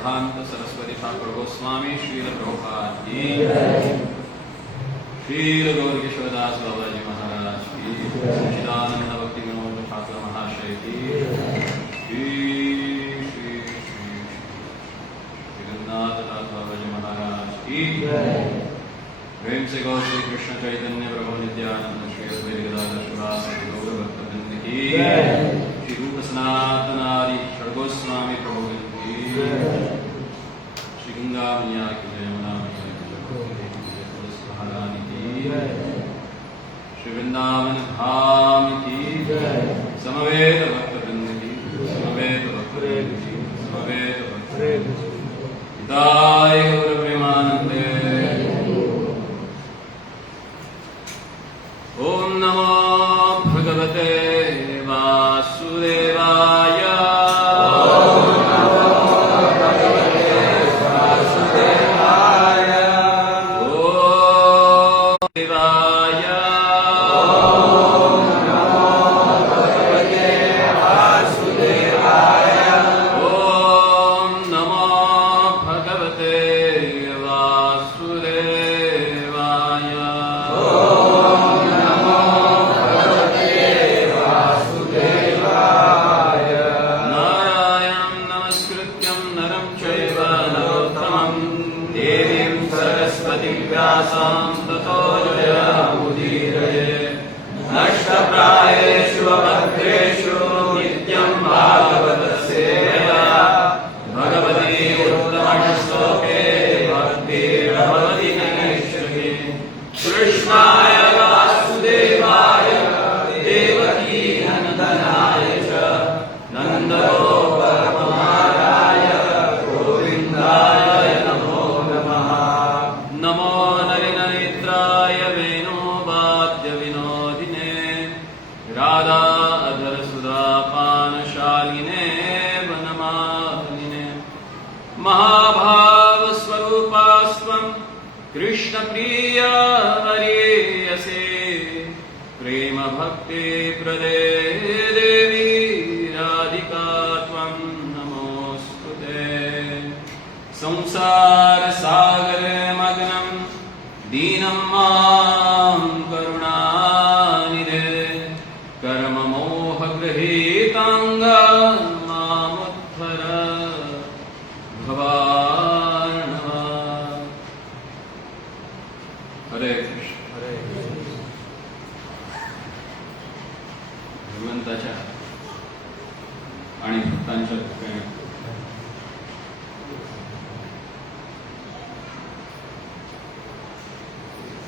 सिद्धांत सरस्वती ठाकुर गोस्वामी श्रील प्रभुपाद की, श्रील गौर किशोरदास बाबाजी महाराज की, सच्चिदानंद भक्ति विनोद ठाकुर महाशय की, श्री श्री श्री जगन्नाथ दास बाबाजी महाराज की, प्रेम से गौर श्री कृष्ण चैतन्य प्रभु नित्यानंद श्री अद्वैत गदाधर शिवासादि गौर भक्तवृंद की, श्री रूप सनातन आदि षड्गोस्वामी प्रभु की, श्री गंगा मैया की जय, यमुना मैया की जय, तुलसी महारानी की, श्री वृंदावन धाम की, समवेत भक्तवृंद की, समवेत भक्तवृंद की, समवेत भक्तवृंद की, हिताय गौर प्रेमानंदे। ओम नमो भगवते वासुदेवाय।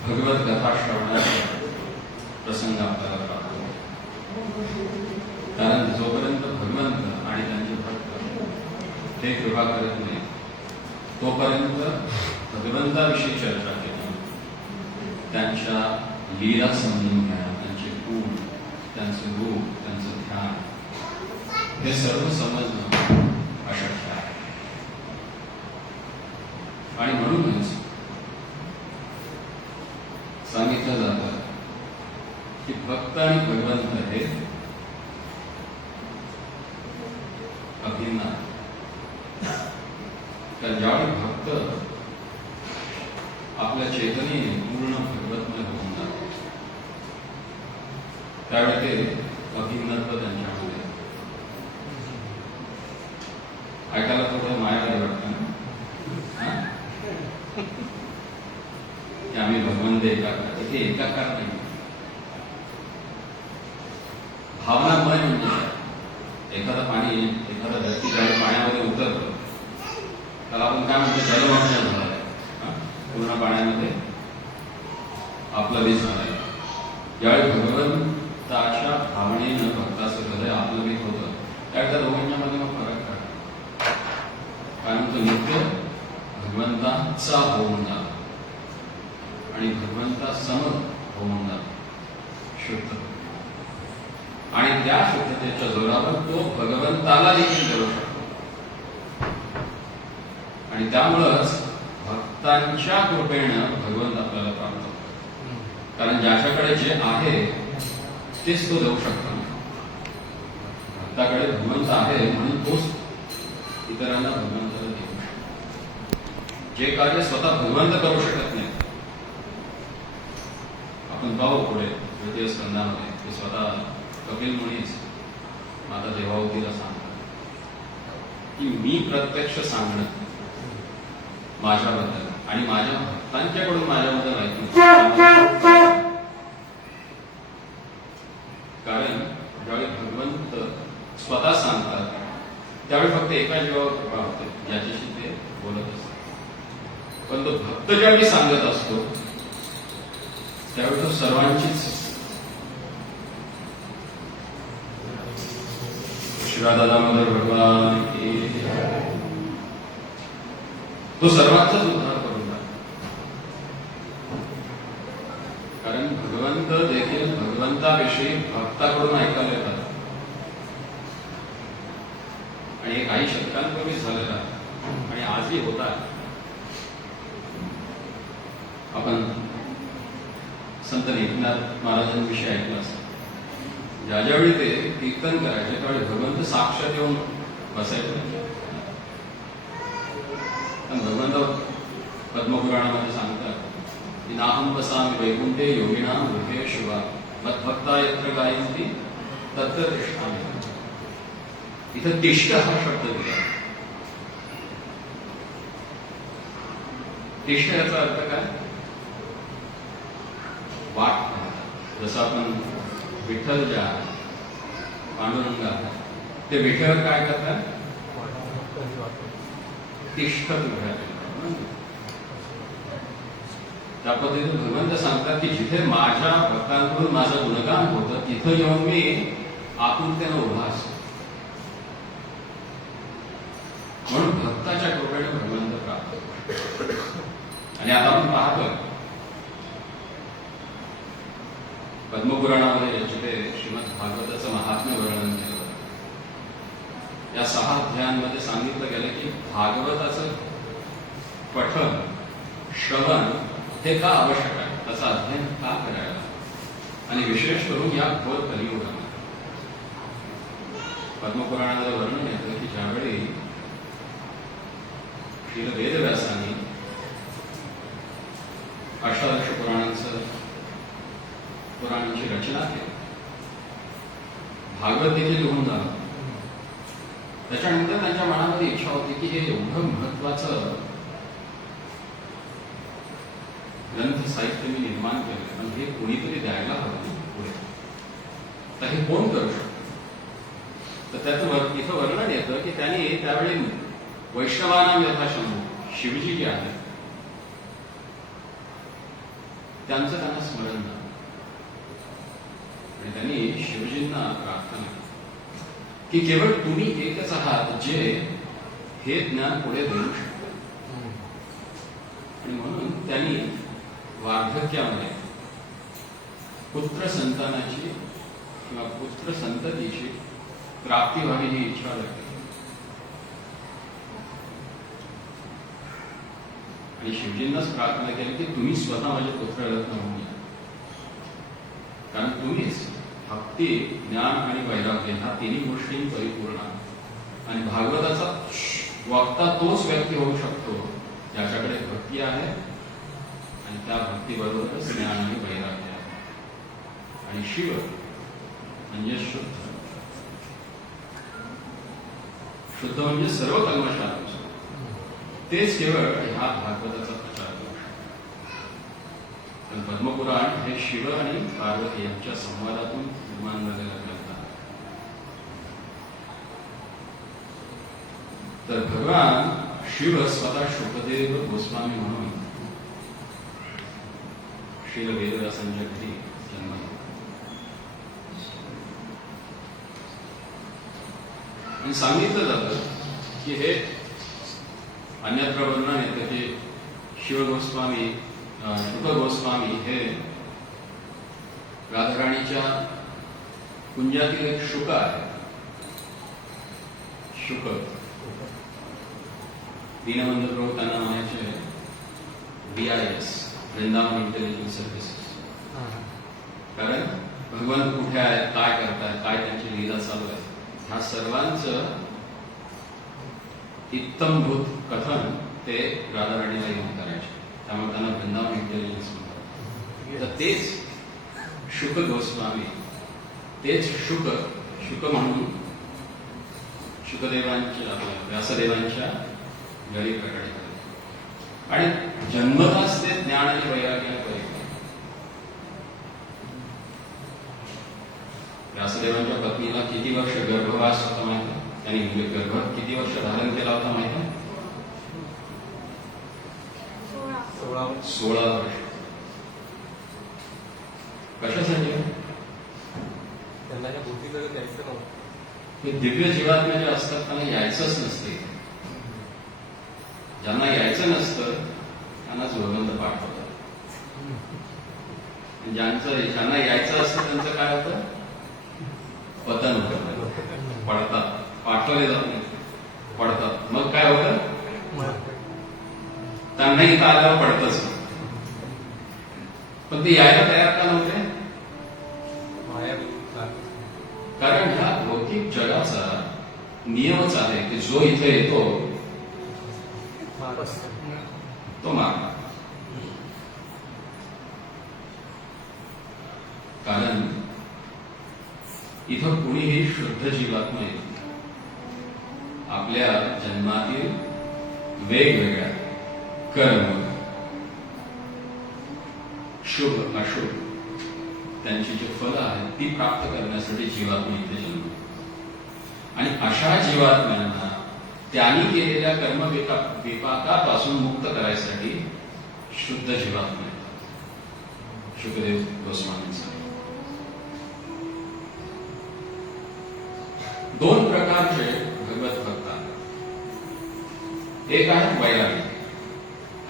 भगवत कथा श्रवणाचा प्रसंग आपल्याला प्राप्त होतो. कारण जोपर्यंत भगवंत आणि त्यांचे भक्त ते कृपा करत नाही तोपर्यंत भगवंताविषयी चर्चा केली, त्यांच्या लीला समजून घ्या, त्यांचे गुण, त्यांचे रूप, त्यांचं ध्यान हे सर्व समजणं अशक्य आहे. आणि म्हणूनच सांगितलं जातं की भक्त आणि भगवंत हे अभिन्न आहे. तर ज्यावेळी भक्त आपल्या चेतनेने पूर्ण भगवतमय होऊन जाते त्यावेळी ते अभिन्नत्व त्यांच्यामध्ये ऐकायला थोडं मायाकारी वाटतं ना, की आम्ही भगवंत एकाकार. इथे एकाकार नाही, भावनामय. म्हणजे एखादा व्यक्ती ज्यावेळी पाण्यामध्ये उतरतो त्याला आपण काय म्हणतो, जलमग्न झालाय, पूर्ण पाण्यामध्ये आपलं वीज झालंय. ज्यावेळी भगवंताच्या भावनेनं भक्ताचं हृदय आपलं वीज होतं त्यावेळी त्या दोघांच्यामध्ये मग फरक काढतो. कारण तो नित्य भगवंताचा होऊन जातो आणि भगवंता समोर होऊन जातो शुद्ध. आणि त्या शुद्धतेच्या जोरावर तो भगवंताला देखील करू शकतो. आणि त्यामुळंच भक्तांच्या कृपेनं भगवंत आपल्याला प्राप्त होतो. कारण ज्याच्याकडे जे आहे तेच तो देऊ शकतो. भक्ताकडे भगवंत आहे म्हणून तोच इतरांना भगवंताला देऊ शकतो. जे कार्य स्वतः भगवंत करू शकत नाही. आपण पाहू पुढे तृतीय स्कंदामध्ये ते स्वतः कपिल मुनीच माता देवाहुतीला सांगतात की मी प्रत्यक्ष सांगणं माझ्याबद्दल आणि माझ्या भक्तांच्याकडून माझ्याबद्दल ऐकून. कारण ज्यावेळी भगवंत स्वतः सांगतात त्यावेळी फक्त एका जीवावर कृपा होते ज्याच्याशी ते बोलत असतात. पण तो भक्त ज्यावेळी सांगत असतो त्यावेळी तो सर्वांचीच दामोदर भगवान तो सर्वांचाच उद्धार करून टाकतो. कारण भगवंत देखील भगवंताविषयी भक्ताकडून ऐकायला येतात आणि हे काही शतकांपूर्वी झालेलं आहे आणि आजही होत आहे. आपण संत एकनाथ महाराजांविषयी ऐकलं असतं. ज्यावेळी ते कीर्तन करायचे त्यावेळी भगवंत साक्षात येऊन बसायचे. भगवंत पद्मपुराणामध्ये सांगतात की नाहं वसामि वैकुंठे योगिनां हृदये शिवा मद्भक्ता यत्र गायन्ति तत्र तिष्ठामि. इथं तिष्ठ हा शब्द दिला. तिष्ठ याचा अर्थ काय? वाट. जसं आपण विठ्ठल जे आहे पांडुरंग आहे ते विठ्ठल काय करतात? तिष्ठत उभ्या. त्या पद्धतीने भगवंत सांगतात की जिथे माझ्या भक्तांकडून माझं गुणगान होतं तिथं येऊन मी आतुरतेनं उभा असतो. म्हणून भक्ताच्या कृपेने भगवंत प्राप्त होतो. आणि आता आपण पाहतोय पद्मपुराणामध्ये जिथे श्रीमद भागवताचं महात्म्य वर्णन केलं. या 6 अध्यायांमध्ये सांगितलं गेलं की भागवताचं पठन श्रवण हे का आवश्यक आहे, त्याचं अध्ययन का करायला, आणि विशेष करून या घोर कलियुगामध्ये पद्मपुराणाचं वर्णन येतं की ज्यावेळी श्री वेदव्यासांनी अष्टादश पुराणांची रचना केली. भागवत देखील लिहून झालं. त्याच्यानंतर त्यांच्या मनामध्ये इच्छा होती की हे एवढं महत्वाचं ग्रंथ साहित्य मी निर्माण केलं पण हे कोणीतरी द्यायला हवं पुढे. तर हे कोण करू शकतो? तर त्याचं इथं वर्णन येतं की त्यांनी त्यावेळी वैष्णवानां यथा शंभू शिवजी जे आहेत त्यांचं त्यांना स्मरण झालं आणि त्यांनी शिवजींना प्रार्थना केली की केवळ तुम्ही एकच आहात जे हे ज्ञान पुढे देऊ शकता. आणि म्हणून त्यांनी वार्धक्यामध्ये पुत्र संतानाची किंवा पुत्र संततीची प्राप्ती व्हावी ही इच्छा व्यक्त केली. आणि शिवजींनाच प्रार्थना केली की तुम्ही स्वतः माझे पुत्र रत्न होऊन या. कारण तुम्हीच भक्ती, ज्ञान आणि वैराग्य ह्या तिन्ही गोष्टी परिपूर्ण. आणि भागवताचा वक्ता तोच व्यक्ती होऊ शकतो ज्याच्याकडे भक्ती आहे आणि त्या भक्तीबरोबरच ज्ञान आणि वैराग्य आहे. आणि शिव म्हणजे शुद्ध. शुद्ध म्हणजे सर्व कल्मशापासून. तेच केवळ ह्या भागवताचा प्रचार करू शकतो. पण पद्मपुराण हे शिव आणि पार्वती यांच्या संवादातून निर्माण झालेला ग्रंथ आहे. तर भगवान शिव स्वतः शुकदेव गोस्वामी म्हणून श्री वेदव्यासांच्या घरी जन्म घेतला. आणि सांगितलं जातं की हे अन्यत्र वर्णन येतं की शिव गोस्वामी शुक गोस्वामी हे राधाराणीच्या कुंजातील एक शुक आहे. शुक दीनबंधू प्रभू त्यांना म्हणायचे BIS वृंदावन इंटेलिजन्स सर्व्हिसेस. कारण भगवान कुठे आहेत, काय करतायत, काय त्यांची लीला चालू आहे ह्या सर्वांचं इत्तमभूत कथन ते राधाराणीला घेऊन करायचे, त्यामुळे त्यांना वृंदावन इंटेलिजन्स म्हणतात. तर तेच शुक गोस्वामी, तेच शुक म्हणून शुकदेवांच्या व्यासदेवांच्या घरी प्रकट झाले आणि जन्मताच ते ज्ञान आणि वैराग्याने परिपूर्ण. व्यासदेवांच्या पत्नीला किती वर्ष गर्भवास होता माहिती? त्यांनी म्हणजे गर्भ किती वर्ष धारण केला होता माहिती? 16 वर्ष. कशासाठी? त्यांना या भूतीकडे जायचं नव्हतं. हे दिव्य जीवात्मे जे असतात त्यांना यायचंच नसते. ज्यांना यायचं नसतं त्यांनाच भगवंत पाठवतात. ज्यांना यायचं असतं त्यांचं काय होतं? पतन होतं, पडतात. पाठवले जात नाही, पडतात. मग काय होतं? त्यांना इथं आल्यावर पडतच. पण ते यायला तयार का नव्हते? कारण ह्या भौतिक जगाचा नियमच आहे की जो इथे येतो तो मार्ग. कारण इथं कुणीही शुद्ध जीवात्मा येतो. आपल्या जन्मातील वेगवेगळ्या कर्म, शुभ अशुभ, त्यांची जी फलं आहेत ती प्राप्त करण्यासाठी जीवात्मा इथे जन्म. आणि अशा जीवात्म्यांना त्यांनी केलेल्या कर्म विपाकापासून मुक्त करायसाठी शुद्ध जीवात्मा येतात. शुकदेव गोस्वामींचा 2 प्रकारचे भगवत भक्त आहेत. एक आहे वैरागी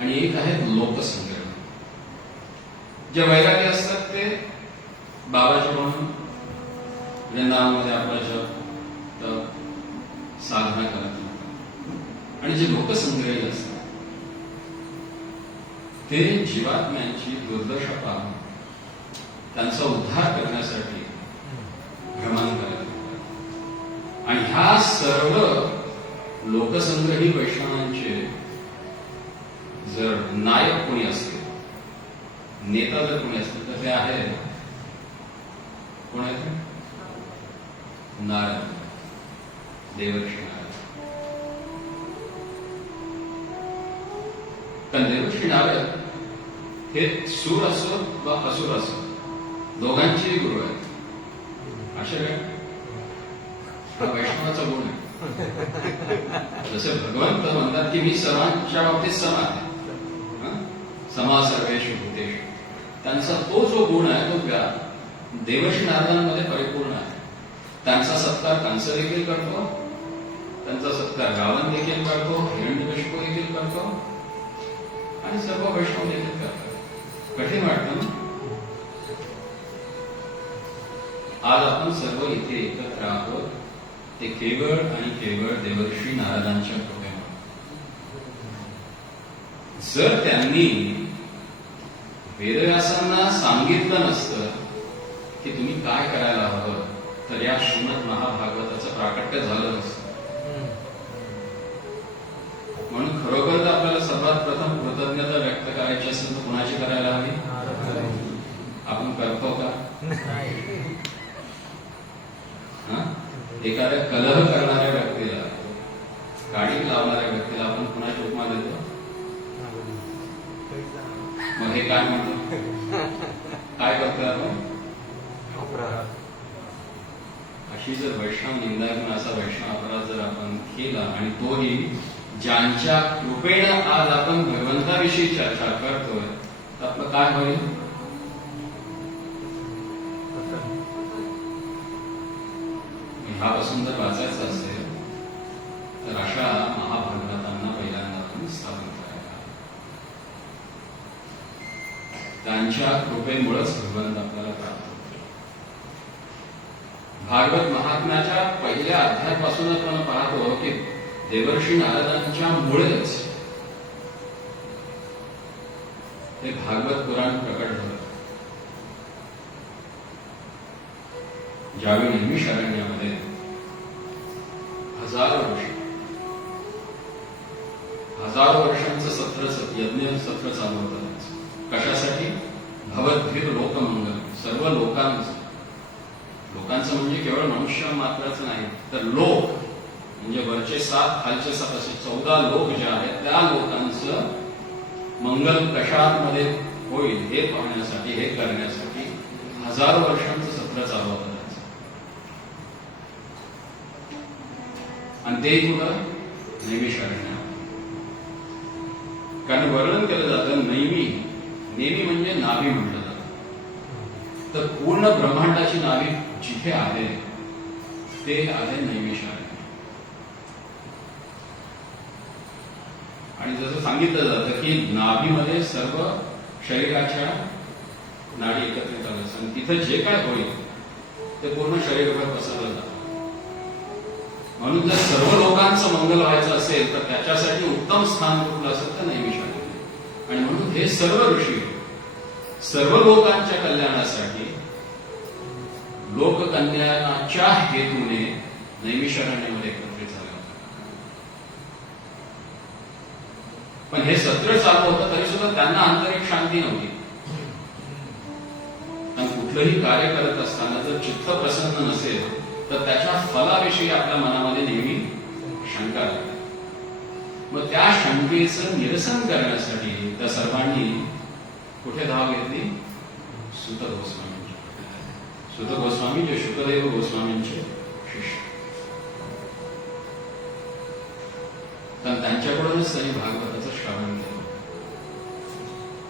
आणि एक आहे लोकसंग्रह. जे वैरागी असतात ते बाबाजी म्हणून वृंदावनमध्ये आपला जप साधना करत असतात. आणि जे लोकसंग्रही असतात ते जीवात्म्यांची दुर्दशा पाहून त्यांचा उद्धार करण्यासाठी भ्रमण करत असतात. आणि ह्या सर्व लोकसंग्रही वैष्णवांचे जर नायक कोणी असतील, नेता जर कोणी असतील तर ते आहे कोण आहे? नारद, देवर्षी नारद. पण देवर्षी नारद हे सूर असो वा असुर असो दोघांचेही गुरु आहेत. असे काय? हा वैष्णवाचा गुण आहे. जसे भगवंत म्हणतात की मी सर्वांच्या बाबतीत समान आहे, समा सर्वेषु भूतेषु. त्यांचा तो जो गुण आहे तो देवर्षी नारदांमध्ये परिपूर्ण आहे. त्यांचा सत्कार कंस देखील करतो, त्यांचा सत्कार रावण देखील करतो, हिरण्यकशिपू देखील करतो आणि सर्व वैष्णव देखील करतात. कठीण वाटतं ना? आज आपण सर्व इथे एकत्र आहोत ते केवळ आणि केवळ देवर्षी नारदांच्या कृपेमुळे. जर त्यांनी वेदव्यासांना सांगितलं नसतं की तुम्ही काय करायला हवं तर या श्रीमद महाभागवताचं प्राकट्य झालं नसतं. म्हणून खरोखर जर आपल्याला सर्वात प्रथम कृतज्ञता व्यक्त करायची असेल तर कुणाची करायला हवी? आपण करतो का? एखाद्या कलह करणाऱ्या व्यक्तीला, गाडी लावणाऱ्या व्यक्तीला आपण कुणाची उपमा देतो? मग हे काय म्हणतो? काय करतोय आपण? अशी जर वैष्णव निंदा किंवा असा वैष्णव अपराध जर आपण केला आणि तोही ज्यांच्या कृपेनं आज आपण भगवंताविषयी चर्चा करतोय तर आपलं काय होईल? ह्यापासून जर वाचायचं असेल तर अशा महाभागवतांना पहिल्यांदा आपण स्थापन करायला. त्यांच्या कृपेमुळेच भगवंत आपल्याला प्राप्त होतो. भागवत महात्म्याच्या पहिल्या अध्यायापासून आपण पाहतो की देवर्षी नारदांच्या मुळेच हे भागवत पुराण प्रकट झालं. ज्यावेळी नैमिषारण्यामध्ये हजारो वर्षांचं यज्ञ सत्र चालू होतं. कशासाठी? भवद्भिर लोकमंगल, सर्व लोकांचं म्हणजे केवळ मनुष्य मात्राचं नाही, तर लोक म्हणजे वरचे 7 खालचे 7 असे 14 लोक जे आहेत त्या लोकांचं मंगल कशामध्ये होईल हे पाहण्यासाठी, हे करण्यासाठी हजारो वर्षांचं सत्र चालू होतं. आणि ते तुला नैमिषारण्य, कारण वर्णन केलं जातं नेमी म्हणजे नाभी म्हटलं जातं. तर पूर्ण ब्रह्मांडाची नाभी जिथे आहे ते आहे नैमिषारण्य. आणि जसं सांगितलं जातं की नाभीमध्ये सर्व शरीराच्या नाडी एकत्रित आल्या आणि तिथं जे काय होईल ते पूर्ण शरीरभर पसरलं जातं. म्हणून जर सर्व लोकांचं मंगल व्हायचं असेल तर त्याच्यासाठी उत्तम स्थान कुठलं असेल तर नैमिषारण्य. आणि म्हणून हे सर्व ऋषी सर्व लोकांच्या कल्याणासाठी लोककल्याणाच्या हेतूने नैमिषारण्यामध्ये एकत्रित झाले होते. पण हे सत्र चालू होतं तरी सुद्धा त्यांना आंतरिक शांती नव्हती. आणि कुठलंही कार्य करत असताना जर चित्त प्रसन्न नसेल तर त्याच्या फलाविषयी आपल्या मनामध्ये नेहमी शंका लागते. मग त्या शंकेचं निरसन करण्यासाठी त्या सर्वांनी कुठे धाव घेतली? सुत गोस्वामींची. सुत गोस्वामी जे शुकदेव गोस्वामींचे शिष्य, तर त्यांच्याकडूनच त्यांनी भागवताचं श्रवण केलं.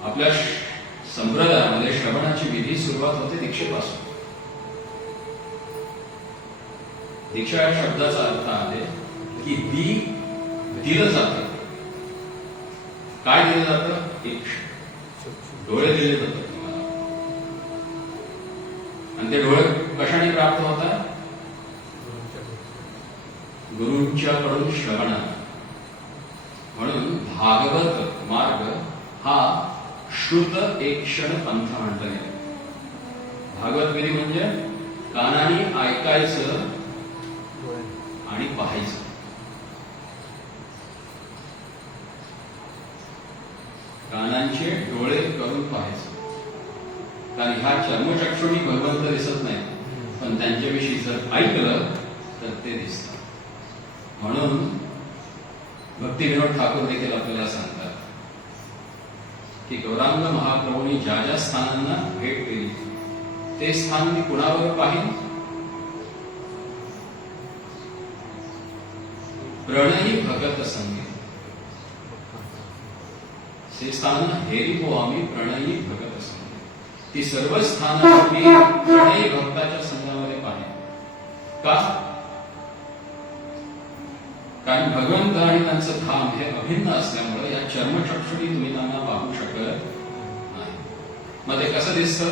आपल्या संप्रदायामध्ये श्रवणाची विधी सुरुवात होते दीक्षेपासून. दीक्षा या शब्दाचा अर्थ आहे की दिलं जातं. काय दिलं जातं? एक डोळे दिले जातात तुम्हाला. आणि ते डोळे कशाने प्राप्त होतात? गुरूंच्याकडून श्रवण. म्हणून भागवत मार्ग हा श्रुत एकक्षण पंथ म्हणता येईल. भागवत विधी म्हणजे कानाने ऐकायचं आणि पाहायचं. कानांचे डोळे करून पाहायचं. कारण ह्या चर्मचक्षुणी भगवंत दिसत नाही, पण त्यांच्याविषयी जर ऐकलं तर ते दिसतं. म्हणून भक्तिविनोद ठाकूर देखील आपल्याला सांगतात की गौरांग महाप्रभूंनी ज्या ज्या स्थानांना भेट दिली ते स्थान मी कुणावर पाहिन? प्रणयी भगत संगीत. हे स्थान हेरी हो आम्ही प्रणयी भगत संगीत. ती सर्व स्थानं मी प्रणयी भक्ताच्या संघामध्ये पाहिन. का? कारण भगवंत आणि त्यांचं धाम हे अभिन्न असल्यामुळे या चर्मचक्षुणी तुम्ही त्यांना पाहू शकत नाही. मग ते कसं दिसतं?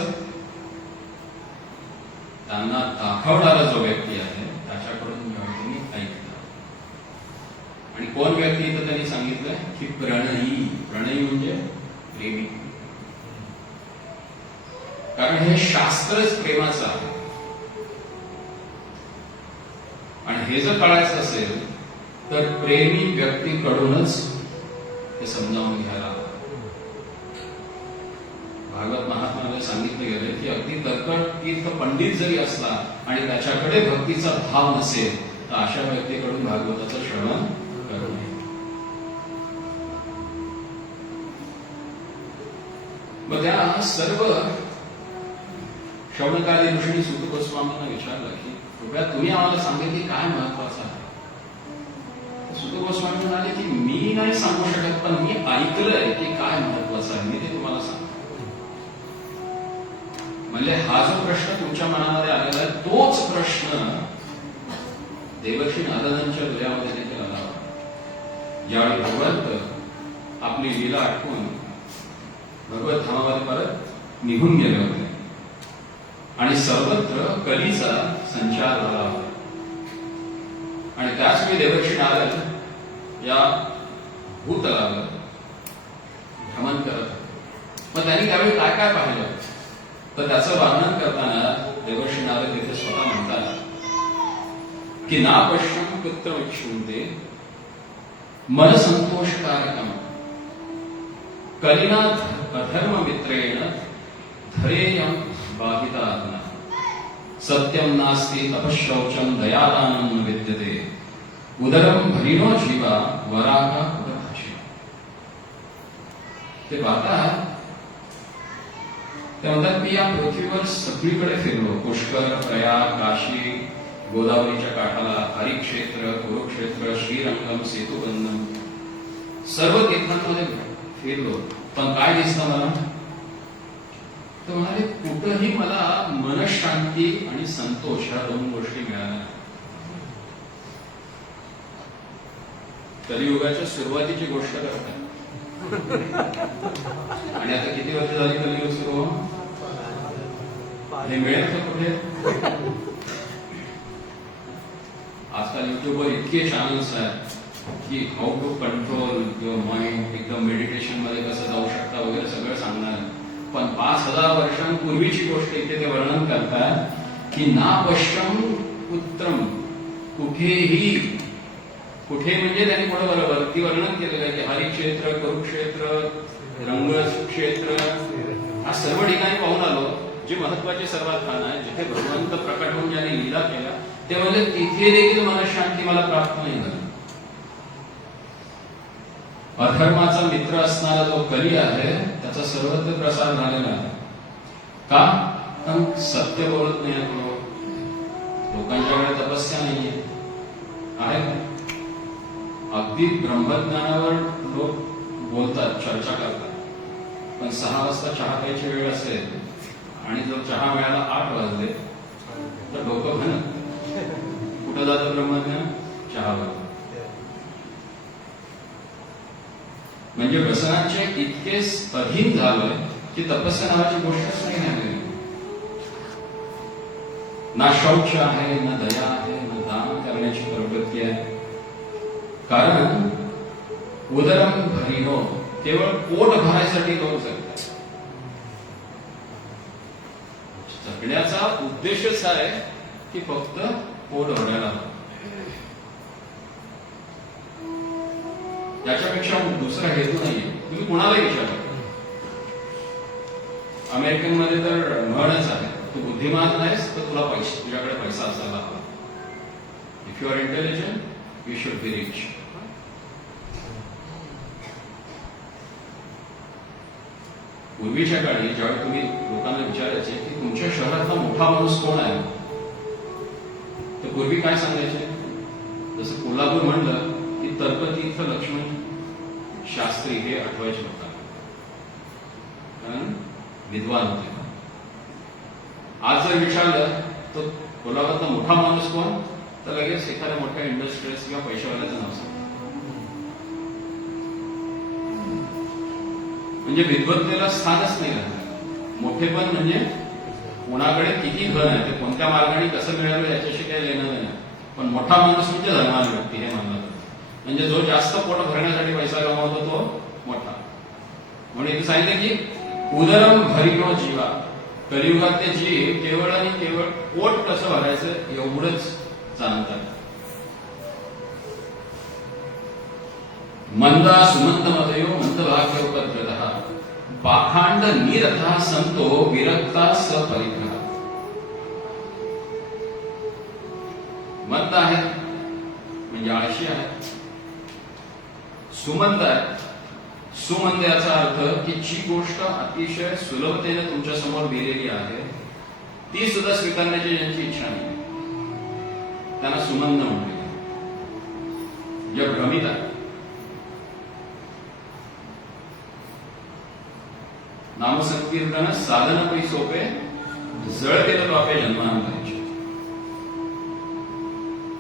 त्यांना दाखवणारा जो व्यक्ती आहे त्याच्याकडून तुम्ही ऐकता. आणि कोण व्यक्ती इथं त्यांनी सांगितलंय की प्रणयी. प्रणयी म्हणजे प्रेमी. कारण हे शास्त्रच प्रेमाचं आहे. आणि हे जर कळायचं असेल तर प्रेमी व्यक्तीकडूनच हे समजावून घ्यायला. भागवत महात्म्यामध्ये सांगितलं गेलं की अगदी तर्कतीर्थ पंडित जरी असला आणि त्याच्याकडे भक्तीचा भाव नसेल तर अशा व्यक्तीकडून भागवताचं श्रवण करू नये. मग त्या सर्व शौनकादी ऋषींनी सुत गोस्वामींना विचारलं की कृपया तुम्ही आम्हाला सांगितले काय महत्वाचं आहे. सुत गोस्वामी म्हणाले की मी नाही सांगू शकत, पण मी ऐकलंय की काय महत्वाचं आहे, मी ते तुम्हाला सांगतो. म्हणजे हा जो प्रश्न तुमच्या मनामध्ये आलेला आहे तोच प्रश्न देवर्षी नारदांच्या हृदयामध्ये देखील आला. ज्यावेळी भगवंत आपली लीला आटवून भगवत धामामध्ये परत निघून गेले होते आणि सर्वत्र कलीचा संचार झाला होता. आणि त्याच वेळी देवर्षी नारद या भूतलावर भ्रमण करत. मग त्यांनी त्यावेळी काय काय पाहिलं तर त्याचं वर्णन करताना देवर्षी नारद इथे स्वतः म्हणतात की ना पश्यं कुत्र विक्षुंते मन संतोषकारकम कलिना अधर्म मित्रेण धरेयं बाधितात्मना सत्यम नास्ति तपश्शौचम दयादानं न विद्यते उदरम भरिनो जीवा वराह उदभाषी. ते पाहता ते म्हणतात मी या पृथ्वीवर सगळीकडे फिरलो. पुष्कर, प्रयाग, काशी, गोदावरीच्या काठाला, हरिक्षेत्र, कुरुक्षेत्र, श्रीरंगम, सेतुबंधम सर्व तीर्थांमध्ये फिरलो. पण काय दिसतं मला? तर म्हणाले कुठंही मला मनशांती आणि संतोष ह्या दोन गोष्टी मिळाल्या. कलियुगाच्या सुरुवातीची गोष्ट करतात आणि आता किती वर्ष झाली कलियुग सुरू? हे मिळेल का कुठे? आजकाल युट्यूबवर इतके चॅनल्स आहेत की how to control your mind, एकदम मेडिटेशन मध्ये कसं जाऊ शकता वगैरे सगळं सांगणार. पण 5000 वर्षांपूर्वीची गोष्ट इथे ते वर्णन करतात की ना पश्यम पुत्रम, कुठेही, कुठे म्हणजे त्यांनी बरोबर ती वर्णन केलेलं आहे की हरिक्षेत्र, कुरुक्षेत्र, रंगक्षेत्र हा सर्व ठिकाणी पाहून आलो. जे महत्वाचे सर्वात स्थान आहे जिथे भगवंत प्रकट होऊन ज्यांनी लीला केल्या ते म्हणजे तिथे देखील मनशांती मला प्राप्त नाही झाली. अधर्माचा मित्र असणारा जो कली आहे त्याचा सर्वत्र प्रसार झालेला आहे. का? कारण सत्य बोलत नाही लोकांच्याकडे तपस्या नाहीये. आहे का? अगदी ब्रह्मज्ञानावर लोक बोलतात, चर्चा करतात, पण 6 वाजता चहा प्यायची वेळ असेल आणि जर चहा मिळाला 8 वाजले तर डोकं भनक. कुठं जातं ब्रह्मज्ञान? चहावर. म्हणजे व्यसनाचे इतके अधीन झालोय की तपस्या नावाची गोष्टच नाही राहिली. ना शौच आहे, ना दया आहे, ना दान करण्याची प्रवृत्ती आहे. कारण उदरम भरिनो, केवळ पोट भरायसाठी लोक जगतात. जगण्याचा उद्देशच आहे की फक्त पोट भरायला. त्याच्यापेक्षा दुसरा हेतू नाहीये. तुम्ही कुणालाही विचारा. अमेरिकन मध्ये तर म्हणच आहे, तू बुद्धिमान नाहीस तर तुला पैसे, तुझ्याकडे पैसा असायला हवा. If you are intelligent you should be rich. पूर्वीच्या काळी ज्यावेळी तुम्ही लोकांना विचारायचे की तुमच्या शहरातला मोठा माणूस कोण आहे, तर पूर्वी काय सांगायचे? जसं कोल्हापूर म्हणलं की तर्कतीर्थ लक्ष्मण शास्त्री हे आठवायचे लोकांना, कारण विद्वान होते. आज जर विचारलं तर कोल्हापूरचा मोठा माणूस कोण, तर लगेच एखाद्या मोठ्या इंडस्ट्रीज किंवा पैशावाल्याचं नाव सांगतो. म्हणजे विद्वत्तेला स्थानच नाही राहणार. मोठेपण म्हणजे कोणाकडे किती धन आहे, ते कोणत्या मार्गाने कसं मिळालं याच्याशी काही लेणं नाही. पण मोठा माणूस म्हणजे धर्मान व्यक्ती हे मानलं जातं. म्हणजे जो जास्त पोट भरण्यासाठी पैसा कमावतो तो मोठा. म्हणून इथे सांगितलं की उदरम भरिनो जीवा, कलियुगातले जीव केवळ आणि केवळ पोट कसं भरायचं एवढंच जाणतात. मंदा सुमंत मदयो मंदभाग्योपद्रतः पाखांड निरथा संतो विरक्ता सपरिग्रह. मंद आहे म्हणजे आळशी आहे. सुमंत आहे. सुमंद याचा अर्थ की जी गोष्ट अतिशय सुलभतेने तुमच्या समोर दिलेली आहे ती सुद्धा स्वीकारण्याची ज्यांची इच्छा नाही त्यांना सुमंद म्हणते. जे भ्रमित आहे. नामसंकीर्तन साधन पै सोपे जळ केलं तो आपल्या जन्मांतराचे.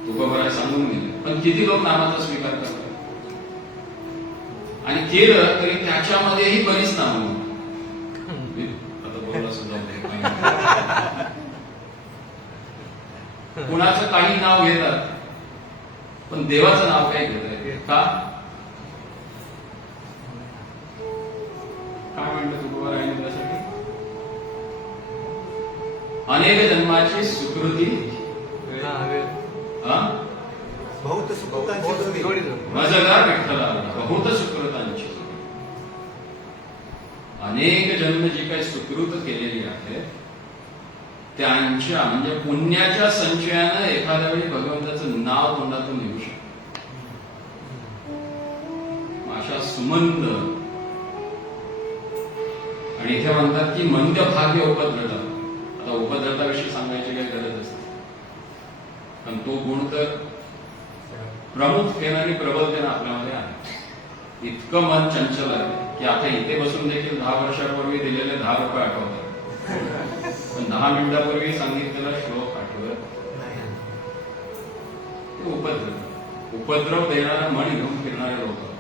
तुकोबाराय सांगून गेले. पण किती लोक नामाचा स्वीकार करतात आणि केलं तरी त्याच्यामध्येही बरीच नामं. आता बोलला सुद्धा कुणाचं काही नाव घेतात पण देवाचं नाव काय घेत आहे का? काय म्हणतो तुकोबाराय त्यासाठी? अनेक जन्माची सुकृती बहुत सुकृतांची जोडी. मजला विठ्ठला बहुत सुकृतांची जोडी. अनेक जन्म जी काही सुकृत केलेली आहेत त्यांच्या म्हणजे पुण्याच्या संचयानं एखाद्या वेळी भगवंताचं नाव तोंडातून निघू शकतं. अशा सुमंद आणि इथे म्हणतात की मंद भाग्य उपद्रवता. आता उपद्रवताविषयी सांगायची काही गरज असते पण तो गुण तर प्रमुखतेनं आणि प्रबलतेनं आपल्यामध्ये आहे. इतकं मन चंचल आहे की आता इथे बसून देखील 10 वर्षापूर्वी दिलेले 10 रुपये आठवतात पण 10 मिनिटापूर्वी सांगितलेला श्लोक आठवत. ते उपद्रव देणारा मन घेऊन फिरणारे लोक होतात.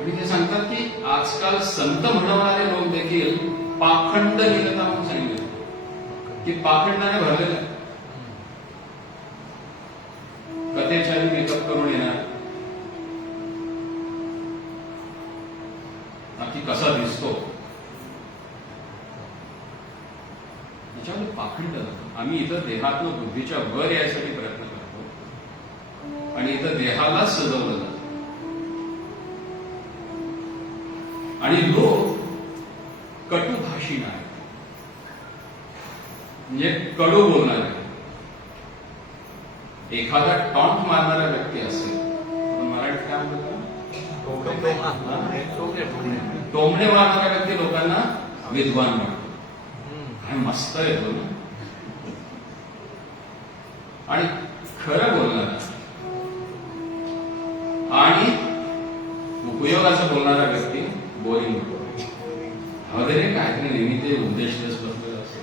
आणि ते सांगतात की आजकाल संत म्हणणारे लोक देखील पाखंड लीलता म्हणून सांगितलं की पाखंडाने भरलेलं आहे. कथेच्या मेकअप करून येणार की कसा दिसतो त्याच्यामध्ये पाखंड जातो. आम्ही इथं देहातनं बुद्धीच्या वर यायसाठी प्रयत्न करतो आणि इथं देहालाच सजवलं जातं आणि लोक कटुभाषी नाही म्हणजे कडू बोलणारे. एखादा टॉन्ट मारणारा व्यक्ती असेल मराठीत काय म्हणतात टोमणे मारणारा व्यक्ती लोकांना विद्वान म्हणतो. काय मस्त येतो ना. आणि खरं बोलणारा आणि उपयोगाचं बोलणारा व्यक्ती बोरिंग होतो. हवं काय नेहमी ते उद्देश बसलेलं असतं.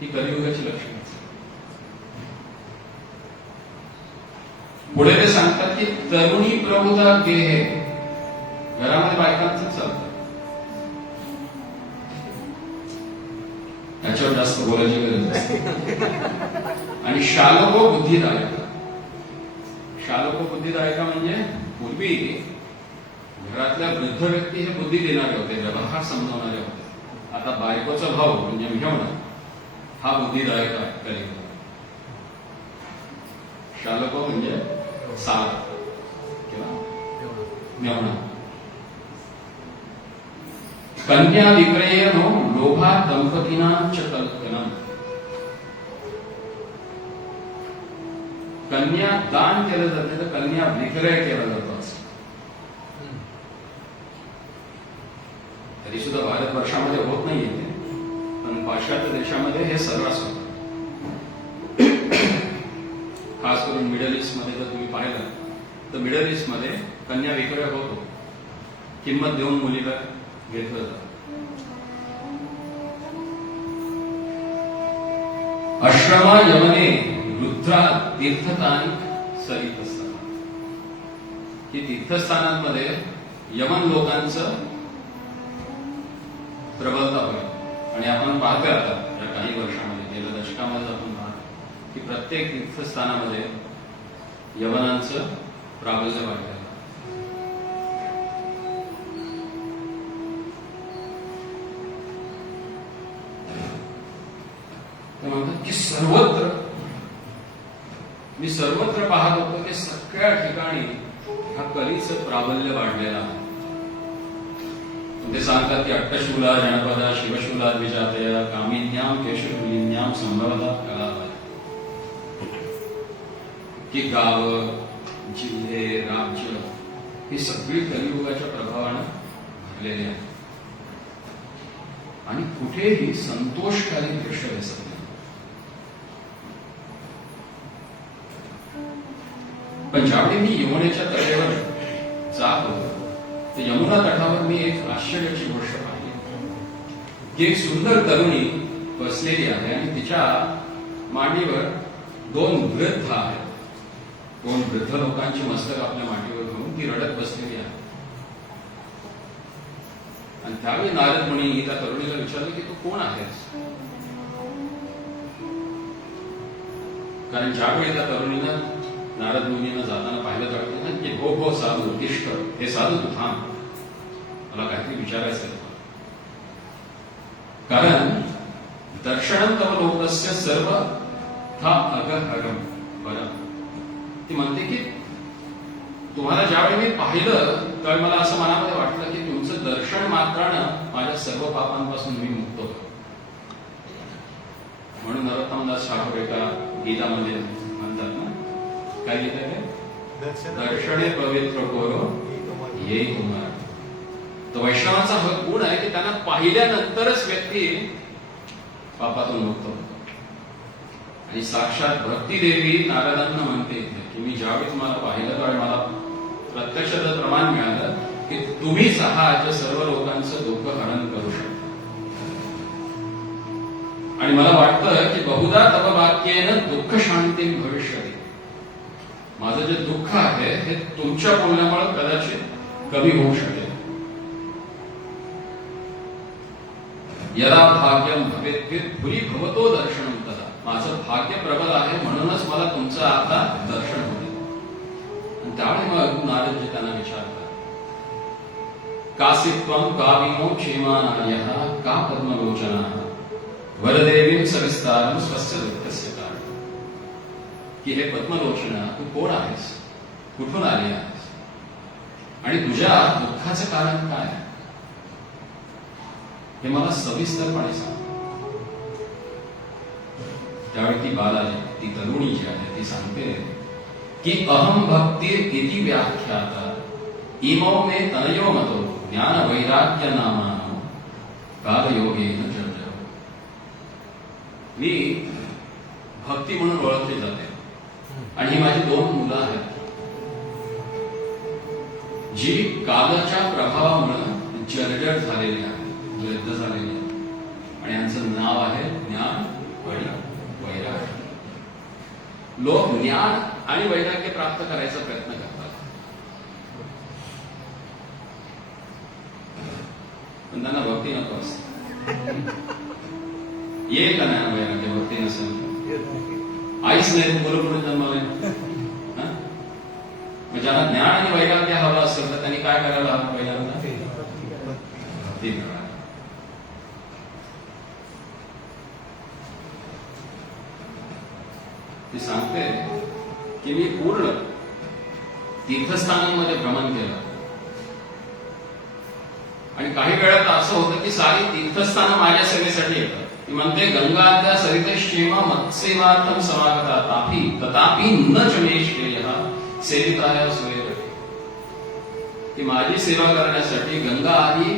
ही कलियुगाची लक्षणं. पुढे ते सांगतात की तरुणी प्रभुता गेहे. घरामध्ये बायकांचं चालतं त्याच्यावर जास्त बोलायची गरज नाही. आणि शालोको बुद्धिदायका. शालोको बुद्धिदायका म्हणजे पूर्वी घरातल्या वृद्ध व्यक्ती हे बुद्धी देणारे होते, व्यवहार समजवणारे होते. आता बायकोचा भाव म्हणजे मेहणा हा बुद्धिदायक आहे. शालोको म्हणजे साल किंवा मेहणा. कन्या विक्रयनो लोभा दंपतीना च कल्पना. कन्या दान केलं जाते तर कन्या विक्रय केला जातो. तरी सुद्धा भारतवर्षामध्ये होत नाहीये ते पण पाश्चात्य देशामध्ये हे सर्रास होतं. खास करून मिडल ईस्ट मध्ये जर तुम्ही पाहिलं तर मिडल ईस्ट मध्ये कन्या विक्रय होतो. किंमत देऊन मुलीला घेतलं जातं. आश्रमा यमने रुद्रा तीर्थस्थानी सरित असतात की तीर्थस्थानांमध्ये यमन लोकांचं प्रबलता होईल. आणि आपण पाहतोय आता या काही वर्षामध्ये गेल्या दशकामध्ये आपण पाहतो की प्रत्येक तीर्थस्थानामध्ये यवनांचं प्राबल्य वाढलं. ते म्हणतात की मी सर्वत्र पाहत होतो की सगळ्या ठिकाणी हा कलीचं प्राबल्य वाढलेला आहे. ते सांगतात की अट्टशूला जनपदा शिवशूला द्विजातया कामिन्याम केशुलिन्याम संभवतात कला. की गाव जिल्हे राज्य ही सगळी कलियुगाच्या प्रभावानं भरलेली आहे आणि कुठेही संतोषकारी दृश्य दिसत नाही. पण ज्यावेळी मी यमुनेच्या तटेवर जात होतो तर यमुना तटावर मी एक आश्चर्याची गोष्ट पाहिली की एक सुंदर तरुणी बसलेली आहे आणि तिच्या मांडीवर 2 वृद्ध आहेत. 2 वृद्ध लोकांची मस्तक आपल्या मांडीवर घेऊन ती रडत बसलेली आहे. आणि त्यावेळी नारद मुनी त्या तरुणीला विचारलं की तू कोण आहेस. कारण ज्यावेळी त्या तरुणीनं नारद मुनींना जाताना पाहिलं तर ना की हो हो साधू उत्तिष्ठ, हे साधू तू थांब, मला काहीतरी विचारायचं आहे. कारण दर्शनं तव लोकस्य सर्व था अगहरम ती म्हणते की तुम्हाला ज्यावेळी मी पाहिलं त्यावेळी मला असं मनामध्ये वाटलं की तुमचं दर्शन मात्रानं माझ्या सर्व पापांपासून मी मुक्त होतो. म्हणून नरोत्तमदास ठाकूर एका गीतामध्ये म्हणतात ना, काय गीत आहे? दर्शने पवित्र कोरो येई तुम्हाला. तर वैष्णवाचा हा गुण आहे की त्यांना पाहिल्यानंतरच व्यक्ती पापातून मुक्त होतो. आणि साक्षात भक्ती देवी नारदांना म्हणते की मी ज्यावेळी तुम्हाला पाहिलं त्यावेळी मला प्रत्यक्षाचं प्रमाण मिळालं की तुम्हीच आहात जे सर्व लोकांचं दुःख हरण करू शकता. आणि मला वाटतं की बहुधा तव वाक्येन दुःख शांती भविष्यति. माझं जे दुःख आहे हे तुमच्या बोलण्यामुळे कदाचित कमी होऊ शकेल. यदा भाग्यम भवेत् भुरी भवतो दर्शनम तदा. माझं भाग्य प्रबल आहे म्हणूनच मला तुमचं आता दर्शन होते. आणि त्यावेळी मग नारदजी त्यांना विचारतात, कासित्वं काविनो क्षेमानायः का पद्मलोचनाः वरदेवीं सविस्तारं स्वस्य दुःखस्य कारणं. की हे पद्मलोचना, तू कोण आहेस, कुठून आली आहेस आणि तुझ्या दुःखाचं कारण काय आहे हे मला सविस्तरपणे सांग. त्यावेळी ती बाला, ती तरुणी जी आहे ती सांगते की अहम भक्तिर इति व्याख्याता इमो मे तनयो मतो ज्ञान वैराग्य नामानो कालयोगेन जर्जरो. मी भक्ती म्हणून ओळखली जाते आणि ही माझी 2 मुलं आहेत जी कालाच्या प्रभावामुळे जर्जर झालेली आहेत, वृद्ध झालेली आहेत. आणि यांचं नाव आहे ज्ञान आणि वैराग्य. लोक ज्ञान आणि वैराग्य प्राप्त करायचा प्रयत्न करतात, पण त्यांना भक्ती नको असते. ये का नाही वैराग्य, भक्ती नसेल. आईच नाही मुलं म्हणून जन्माला. मग ज्यांना ज्ञान आणि वैराग्य हवं असेल तर त्यांनी काय करायला हवं? पहिल्यांदा भक्ती करा. ती सांगते की मी पूर्ण तीर्थस्थानांमध्ये भ्रमण केलं आणि काही वेळात असं होतं की सारी तीर्थस्थानं माझ्या सेवेसाठी येतात. ती म्हणते गंगाद्या सरितश्चैव मत्सेवार्थं समागता तापि तथापि न च मे श्रेयः सेविताय सुरेव. ती माझी सेवा करण्यासाठी गंगा आदी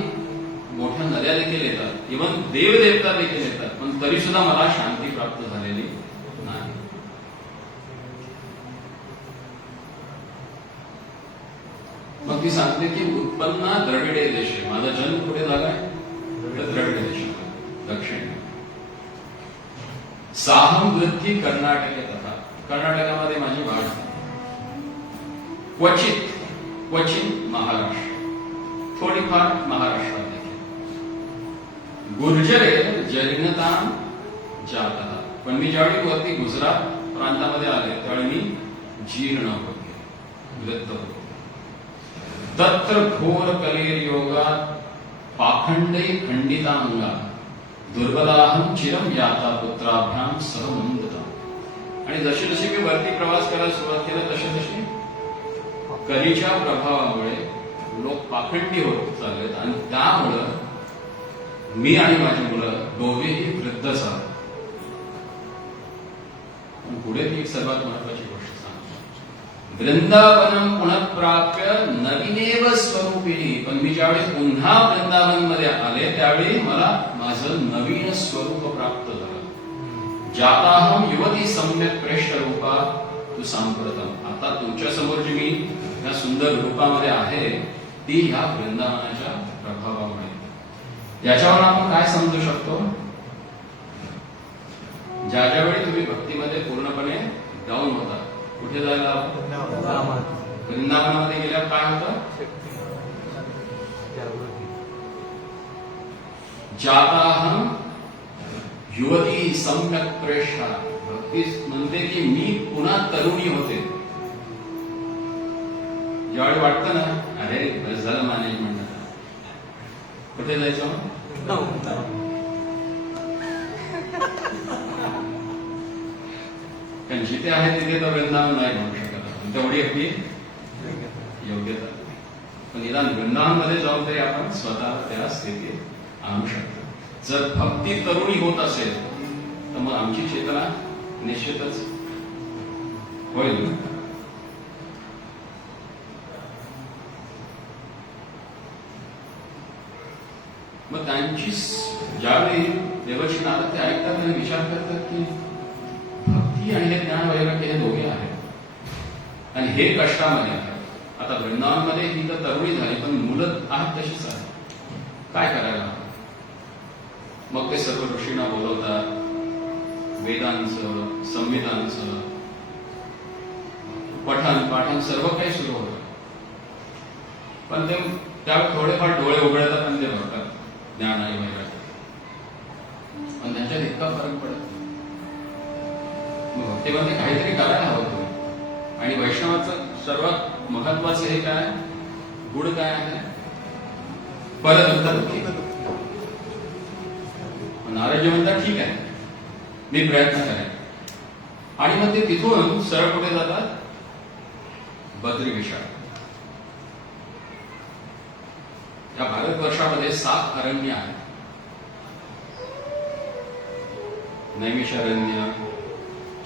मोठ्या नद्या देखील येतात, इव्हन देवदेवता देखील येतात, पण तरी सुद्धा मला शांती प्राप्त झालेली नाही. मग ती सांगते की उत्पन्ना द्रविडे देशे. माझा जन्म कुठे झालाय? द्रविड देशात, दक्षिण. साहम वृद्धी कर्नाटके तथा. कर्नाटकामध्ये माझी वाढ. क्वचित महाराष्ट्र, थोडीफार महाराष्ट्रात देखील. गुर्जरे जैनता जाता. पण मी ज्यावेळी वरती गुजरात प्रांतामध्ये आले त्यावेळी मी जीर्ण होते, वृद्ध होते. तत्र घोर कलेर योगात पाखंडे खंडितांगा दुर्बलाहं चिरम याता पुत्राभ्याम सह मुंदता. आणि जशी जशी मी वरती प्रवास करायला सुरुवात केला तशी तशी कलीच्या प्रभावामुळे लोक पाखंडी होत चाललेत आणि त्यामुळं मी आणि माझी मुलं दोघेही वृद्ध झालो. पुढे ती एक सर्वात महत्वाची गोष्ट सांगतो. वृंदावनम पुनःप्राप्य नवीनेव स्वरूपिणी. पण मी ज्यावेळी पुन्हा वृंदावन मध्ये आले त्यावेळी मला माझं नवीन स्वरूप प्राप्त झालं. जाताहम युवती सम्यक प्रेष्ठ रूपा तू सांप्रतम. आता तुमच्या समोर जी मी या सुंदर रूपामध्ये आहे ती ह्या वृंदावनाच्या प्रभावामुळे. याच्यावर आपण काय समजू शकतो? ज्या ज्यावेळी तुम्ही भक्तीमध्ये पूर्णपणे डाऊन होता, कुठे जायला? वृंदावनामध्ये गेल्यावर काय होतं? जाताहम युवती सम्यक प्रेष्ठा. भक्ती म्हणते की मी पुन्हा तरुणी होते. ज्यावेळी वाटतं ना अरे बस झालं मॅनेजमेंट, कुठे जायचं? कारण जिथे आहे तिथे तर वृंदावन नाही म्हणू शकत. तेवढी आपली योग्यता. पण निदान वृंदावनमध्ये जाऊन तरी आपण स्वतः त्या स्थितीत आणू शकतो. जर भक्ती तरुणी होत असेल तर मग आमची चेतना निश्चितच होईल. मग त्यांची ज्यावेळी देवर्षी नारद ते ऐकतात आणि विचार करतात की भक्ती आणि हे ज्ञान वैराग्य हे दोघे आहेत आणि हे कष्टामध्ये आहे. आता वृंदावनमध्ये ही तर तरुणी झाली पण मुलं आहेत तशीच आहे. काय करायला? मग ते सर्व ऋषींना बोलवतात, वेदांचं संहितांचं पठण पाठन सर्व काही सुरू होतं. पण ते त्यावेळी थोडेफार डोळे उघडतात आणि ते बघतात ज्ञान आणि वैराग्य, पण त्यांच्यात इतका फरक पडत नाही. मग भक्तीमध्ये काहीतरी करायला हवं तुम्ही. आणि वैष्णवाचं सर्वात महत्वाचं हे काय गुण काय आहे? परदुःखी. नारद म्हणतात ठीक आहे मी प्रयत्न करेन. आणि मग ते तिथून सरळ कुठे जातात? बद्री विशाळ. या भारतवर्षामध्ये 7 अरण्य आहेत. नैमिषारण्य,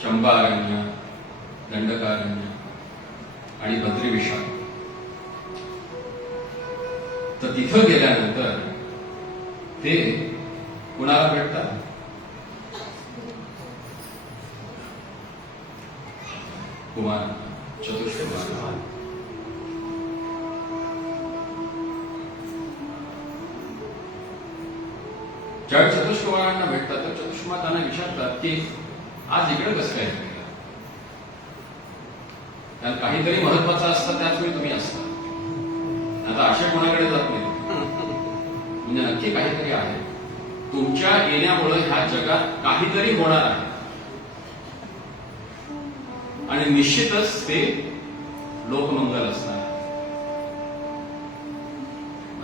चंपारण्य, दंडकारण्य आणि बद्री विशाळ. तर तिथं गेल्यानंतर ते कुणाला भेटतात? कुमार, चतुष्कुमार. ज्या चतुष्कुमारांना भेटतात तर चतुष्कुमार त्यांना विचारतात की आज इकडे कसं काय? कारण काहीतरी महत्वाचं असतं त्याच वेळी तुम्ही असता. आता अशा कोणाकडे जात नाही. म्हणजे नक्की काहीतरी आहे. तुमच्या येण्यामुळे ह्या जगात काहीतरी होणार आहे आणि निश्चितच ते लोकमंगल असणार.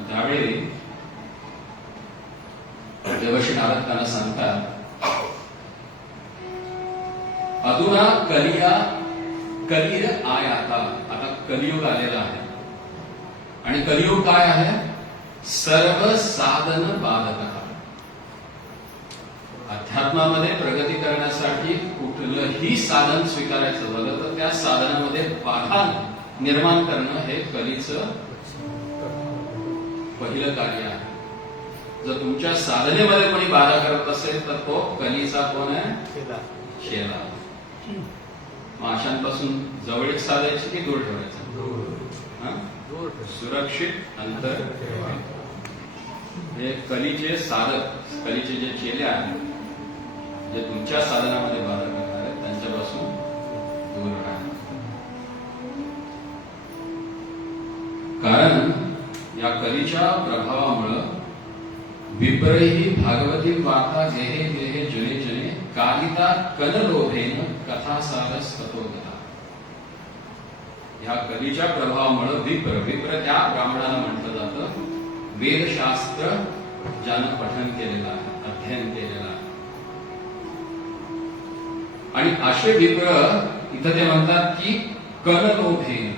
त्यावेळी देवर्षी नारद त्यांना सांगतात अधुना कलिय आयाता. आता कलियुग आलेला आहे आणि कलियुग काय आहे? सर्व साधन बाधक. अध्यात्मामध्ये प्रगती करण्यासाठी कुठलंही साधन स्वीकारायचं झालं तर त्या साधनामध्ये बाधा निर्माण करणं हे कलीचं पहिलं कार्य आहे. जर तुमच्या साधनेमध्ये कोणी बाधा करत असेल तर तो कलीचा कोण आहे? शेला. मग अशांपासून जवळीक साधायची की दूर ठेवायचं? सुरक्षित अंतर ठेवायचं. हे कलीचे साधक, कलीचे जे चेले आहेत जे तुमच्या साधनामध्ये बाधा करणार आहेत त्यांच्यापासून दूर राहा. कारण या कलीच्या प्रभावामुळं विप्रही भागवती वार्ता गेहे गेहे जने जने कालिता कनलोभेन कथासारस तत्वगता. या कलीच्या प्रभावामुळं विप्र त्या ब्राह्मणाला म्हटलं जातं वेदशास्त्र ज्यानं पठन केलेलं आहे, अध्ययन केलेलं आहे. आणि असे विप्र इथं ते म्हणतात की कनलोभेन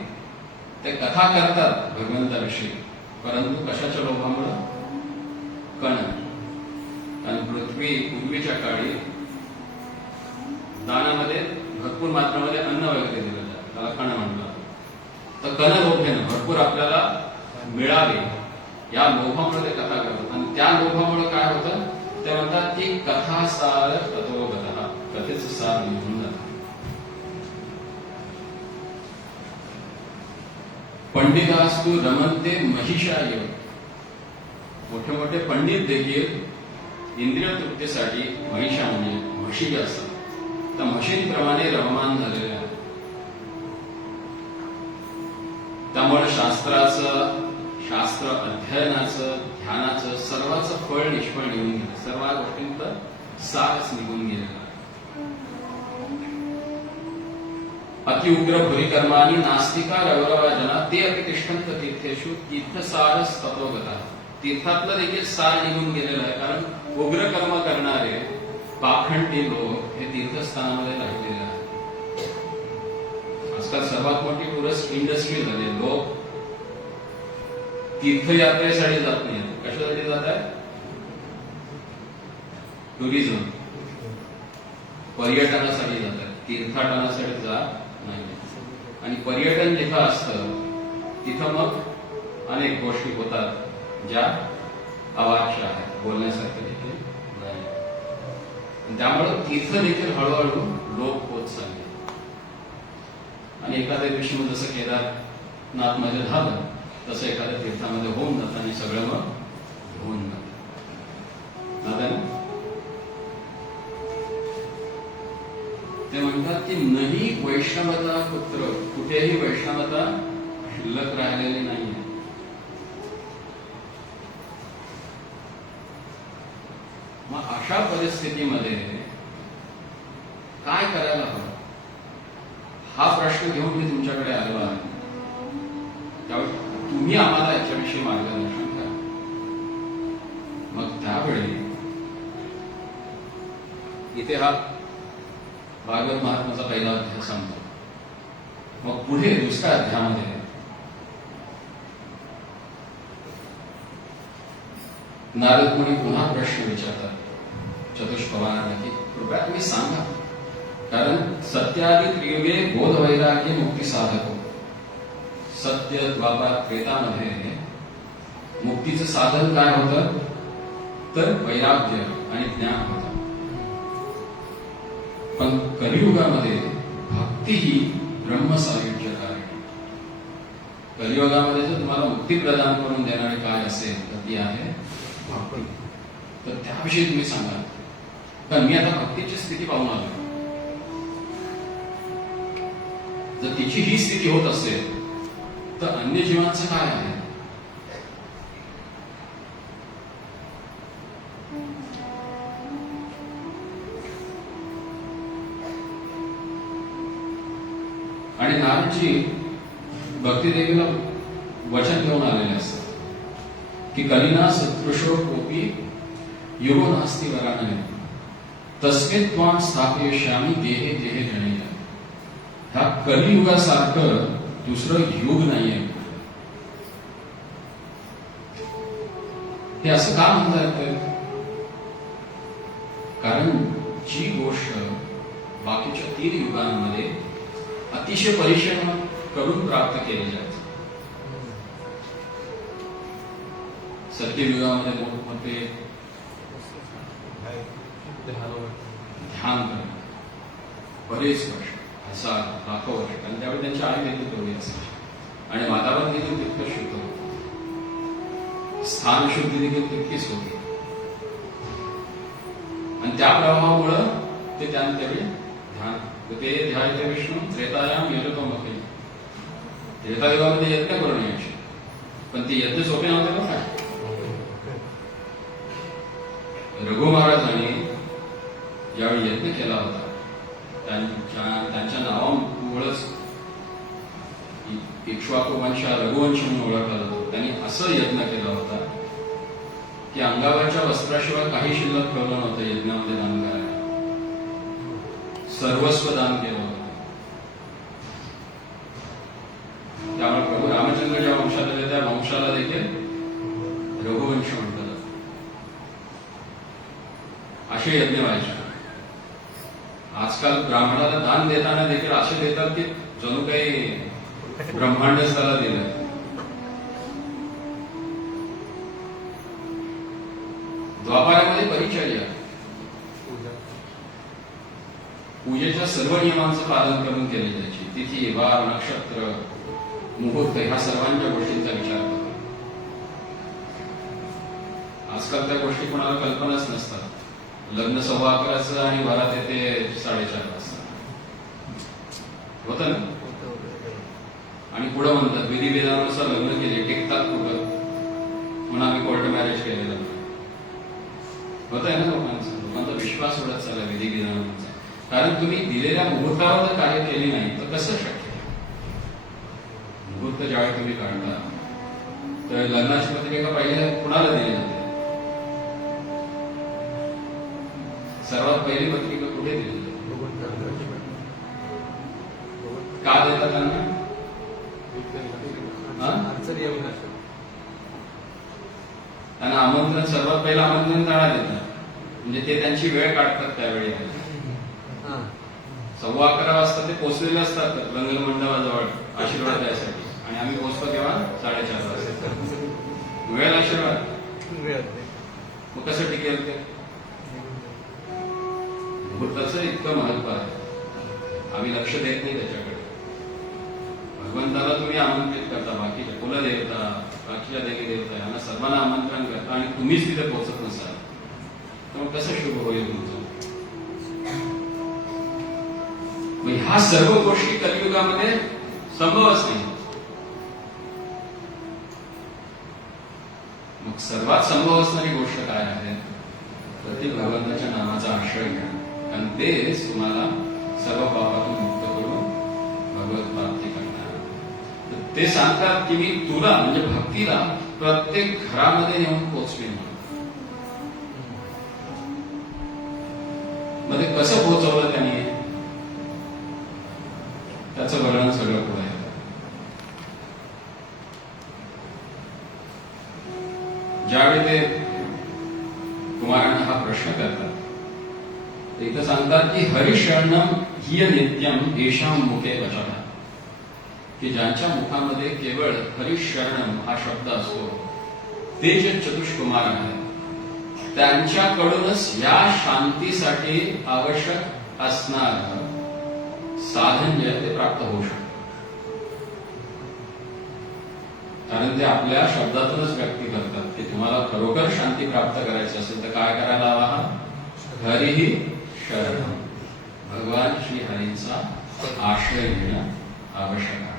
ते कथा करतात भगवंताविषयी, परंतु कशाच्या लोभामुळं? कण. कारण पृथ्वी पूर्वीच्या काळी दानामध्ये भरपूर मात्रामध्ये अन्न वगैरे दिलं जातं, त्याला कण म्हणतात. तर कण लोभेनं भरपूर आपल्याला मिळावे या लोभामुळे ते कथा करतात. आणि त्या लोभामुळे काय होतं? ते म्हणतात की कथा सार तत्वगतः, कथेचं सार निघून जातं. पंडितास्तु रमन्ते महिषाय. मोठे मोठे पंडित देखील इंद्रिय तृप्तीसाठी महिषा म्हणजे म्हशी असतात त्या म्हशींप्रमाणे रममान झालेले आहेत. त्यामुळे शास्त्राचं, शास्त्र अध्ययनाचं, ध्यानाचं सर्वाचं फळ निष्फळ निघून गेलं. सर्व गोष्टींचं सारच निघून गेलेलं आहे. अतिउग्र भूरिकर्मानी नास्तिका रवरवा जना ते अतिष्ठन्त तीर्थेषु तीर्थसारस तत्वगता. तीर्थातलं देखील सार निघून गेलेलं आहे. कारण उग्र कर्म करणारे पाखंडी लोक हे तीर्थस्थानामध्ये राहिलेले आहेत. आजकाल सर्वात मोठी टुरिस्ट इंडस्ट्री झाली आहे. लोक तीर्थयात्रेसाठी जात नाही, कशासाठी जात आहे? टुरिझम, पर्यटनासाठी जात आहेत, तीर्थाटनासाठी जात नाही. आणि पर्यटन जिथं असतं तिथं मग अनेक गोष्टी होतात ज्या अवाच्य आहेत, बोलण्यासारखे देखील नाही. आणि त्यामुळे तीर्थ देखील हळूहळू लोप होत चालले. आणि एखाद्या दिवशी मग जसं केदारनाथ मध्ये झालं तसं एखाद्या तीर्थामध्ये होऊन जातं आणि सगळं मग होऊन जातं. ते म्हणतात की नाही वैष्णवता पुत्र, कुठेही वैष्णवता शिल्लक राहिलेली नाहीये. मग अशा परिस्थितीमध्ये काय करायला हवं हा प्रश्न घेऊन मी तुमच्याकडे आलो आहे. त्यावेळी तुम्ही आम्हाला याच्याविषयी मार्गदर्शन करा. मग त्यावेळी इथे हा भागवत महात्म्याचा पहिला अध्याय सांगतो. मग पुढे दुसऱ्या अध्यायामध्ये नारद मुनी पुन्हा प्रश्न विचारतात चतुष्पवारांना की कृपया तुम्ही सांगा, कारण सत्यादी त्रियुगे बोध वैराग्य मुक्ती साधक. सत्य द्वापार त्रेतामध्ये मुक्तीचं साधन काय होतं तर वैराग्य आणि ज्ञान होतं. पण कलियुगामध्ये भक्ती ही ब्रह्मसायुज्यकारी. कलियुगामध्ये जर तुम्हाला मुक्ती प्रदान करून देणारे काय असेल तर ती आहे भक्ती. तर त्याविषयी तुम्ही सांगा, कारण मी आता भक्तीची स्थिती पाहून आलो. जर तिची ही स्थिती होत असेल तर अन्य जीवांचं काय आहे? आणि नारदजी भक्तिदेवीला वचन घेऊन आलेले असतात की कलिना सदृशो कोपी युगो नास्ति वरानने तस्मिन् त्वां स्थापयिष्यामि देहे देहे जनेन. ह्या कलियुगासारखं दुसरं युग नाहीये. हे असं का म्हणता येतं? कारण जी गोष्ट बाकीच्या 3 युगांमध्ये अतिशय परिश्रम करून प्राप्त केली जाते. सत्ययुगामध्ये मोठमोठे ध्यान करणं बरेच वर्ष, 1000 लाखो वर्ष, कारण त्यावेळी त्यांची आई देखील तेवढी असायची आणि वातावरण देखील तितकं शुद्ध होतं, स्थान शुद्धी देखील तितकीच होती. आणि त्या प्रभावामुळं ते त्याने त्यावेळी ध्यान, ते ध्यायते विष्णू त्रेतायाम यजतोमुखे. त्रेतायुगामध्ये यज्ञ करून यायचे, पण ते यज्ञ सोपे नव्हते बघा. रघु महाराजांनी ज्यावेळी यज्ञ केला होता त्यांच्या नावामुळेच इक्ष्वाकू वंश रघुवंश म्हणून ओळखला जातो. त्यांनी असं यज्ञ केला होता की अंगावरच्या वस्त्राशिवाय काही शिल्लक ठेवलं नव्हतं. यज्ञामध्ये दान करायला सर्वस्व दान केलं होतं. त्यामुळे प्रभू रामचंद्र ज्या वंशात आले त्या वंशाला देखील रघुवंश म्हटलं जातं. असे यज्ञ व्हायचे. आजकाल ब्राह्मणाला दान देताना देखील असे देतात की जणू काही ब्रह्मांडच त्याला दिलं. द्वापारामध्ये परिचर्या, पूजेच्या सर्व नियमांचं पालन करून केली जायची. तिथी, वार, नक्षत्र, मुहूर्त ह्या सर्वांच्या गोष्टींचा विचार करतो. आजकाल त्या गोष्टी कोणाला कल्पनाच नसतात. लग्न 11:15 आणि वरात येते 4:30 वाजता होत ना. आणि पुढे म्हणतात विधी विधानानुसार लग्न केले टिकतात कुठं म्हणून आम्ही कोर्ट मॅरेज केलेलं होत आहे ना. लोकांचा विश्वास उडत चालला विधी विधानांचा. कारण तुम्ही दिलेल्या मुहूर्तावर जर कार्य केले नाही तर कसं शक्य? मुहूर्त ज्यावेळी तुम्ही काढता तर लग्नाची पत्रिका पहिले कुणाला दिली जाते? सर्वात पहिली पत्रिका कुठे दिली जाते? का देतात त्यांना? अडचणी येऊ नये. त्यांना आमंत्रण, सर्वात पहिलं आमंत्रण टाळा देतात, म्हणजे ते त्यांची वेळ काढतात त्यावेळी. 11:15 वाजता ते पोहोचलेले असतात रंगमंडपाजवळ आशीर्वाद द्यायसाठी, आणि आम्ही पोहोचतो तेव्हा 4:30 वाजता. वेळ आशीर्वाद मग कसं टिकेल ते? मुहूर्ताचं इतकं महत्व आहे, आम्ही लक्ष देत नाही त्याच्याकडे. भगवंताला तुम्ही आमंत्रित करता, बाकीच्या कुलदेवता, बाकीच्या देवी देवता यांना सर्वांना आमंत्रण करता, आणि तुम्हीच तिथे पोहोचत नसाल, तर मग कसं शुभ होईल तुमचं? मग ह्या सर्व गोष्टी कलियुगामध्ये संभवच नाही. मग सर्वात संभव असणारी गोष्ट काय आहे? तर ती भगवंताच्या नामाचा आश्रय घ्या, कारण तेच तुम्हाला सर्व पापातून मुक्त करून भगवत प्राप्ती करणार. ते सांगतात की मी तुला, म्हणजे भक्तीला, प्रत्येक घरामध्ये नेऊन पोहोचवेन. मध्ये कसं पोहोचवलं त्यांनी, त्याचं वर्णन सगळं पुढे येतं. ज्यावेळी ते कुमारांना हा प्रश्न करतात, ते इथं सांगतात की हरिशरणम हिय नित्यम येषां मुखे वचः, की ज्यांच्या मुखामध्ये केवळ हरिशरणम हा शब्द असतो, ते जे चतुष्कुमार आहेत, त्यांच्याकडूनच या शांतीसाठी आवश्यक असणार साधन जे ते प्राप्त होऊ शकतं. कारण ते आपल्या शब्दातूनच व्यक्त करतात की तुम्हाला खरोखर शांती प्राप्त करायची असेल तर काय करायला हवा? हरिही शरणम, भगवान श्री हरींचा आश्रय घेणं आवश्यक आहे.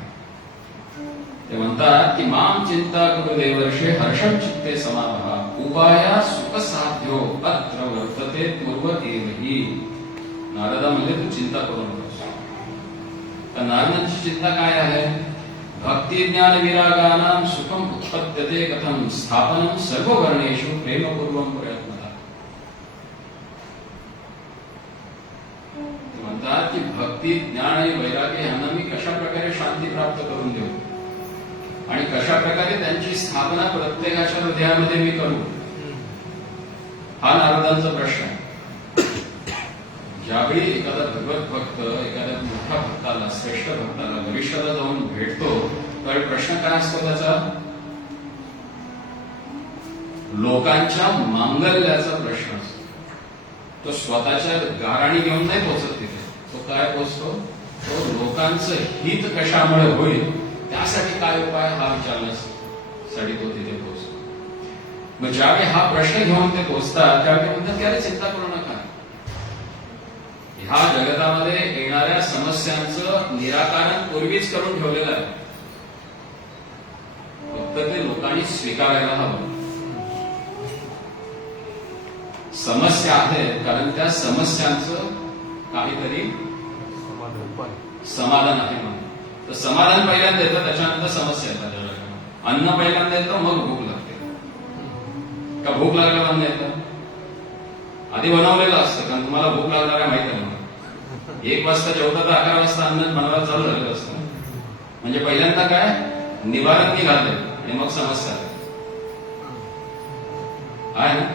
ते म्हणतात की माम चिंता करू देवर्षे हर्षम चित्ते समावहा, उपाया सुख साध्यो अत्र वर्तते पूर्व एवही. नारदा म्हणजे तू चिंता करू नकोस. तर नारदांची चिंता काय आहे? भक्ती ज्ञान विरागानां सुखम उत्पद्यते कथम स्थापनम सर्व वर्णेषु प्रेमपूर्वम प्रयत्नता. म्हणतात की भक्ती ज्ञान आणि वैराग्य यांना मी कशा प्रकारे शांती प्राप्त करून देऊ, आणि कशा प्रकारे त्यांची स्थापना प्रत्येकाच्या हृदयामध्ये मी करू, हा नारदांचा प्रश्न आहे. ज्यावेळी एखादा भगवत भक्त एखाद्या मोठ्या भक्ताला, श्रेष्ठ भक्ताला, वरिष्ठाला जाऊन भेटतो, त्यावेळी प्रश्न काय असतो त्याचा? लोकांच्या मांगल्याचा प्रश्न असतो. तो स्वतःच्या गाराणी घेऊन नाही पोहोचत तिथे. तो काय पोहोचतो? तो लोकांचं हित कशामुळे होईल त्यासाठी काय उपाय हा विचारण्यासाठी तो तिथे पोहोचतो. मग ज्यावेळी हा प्रश्न घेऊन ते पोहोचतात त्यावेळी म्हणतात की अरे चिंता करू नका, ह्या जगतामध्ये येणाऱ्या समस्यांचं निराकरण पूर्वीच करून ठेवलेलं आहे, फक्त ते लोकांनी स्वीकारायला हवं. समस्या आहेत कारण त्या समस्यांचं काहीतरी समाधान आहे म्हणून. तर समाधान पहिल्यांदा येतं, त्याच्यानंतर समस्या येतात. अन्न पहिल्यांदा येतं, मग भूक लागते. का भूक लागल्यावर अन्न येतं? आधी बनवलेलं असतं, कारण तुम्हाला भूक लागणार आहे माहिती आहे. 1 वाजता जेवता तर 11 वाजता अन्न बनवायला चालू झालेलं असतं. म्हणजे पहिल्यांदा काय निवारण निघाले आणि मग समस्या आहे ना.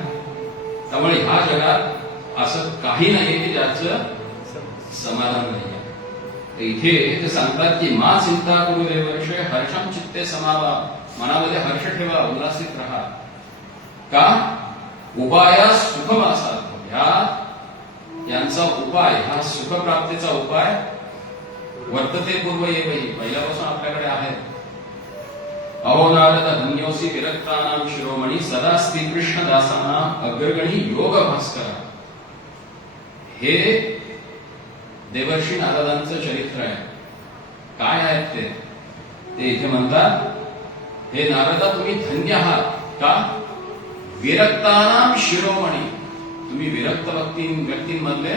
त्यामुळे ह्या जगात असं काही नाही की ज्याचं समाधान नाही. इथे ते सांगतात की मा चिंता करू देवर्षे हर्षम चित्ते समावा, मनामध्ये हर्ष ठेवा, उल्हासित राहा. का? उपाया सुखवासार्थ, यांचा उपाय, हा सुखप्राप्तीचा उपाय वर्तते पूर्व येवही, पहिल्यापासून आपल्याकडे आहे. अहो नारद धन्योसी विरक्तानां शिरोमणी, सदा श्रीकृष्ण दासानां अग्रगणी योग भास्कर. हे देवर्षी नारदांचं चरित्र आहे. काय आहेत ते इथे म्हणतात, हे नारदा तुम्ही धन्य आहात. का? विरक्तानां शिरोमणी, तुम्ही विरक्त व्यक्तींमधले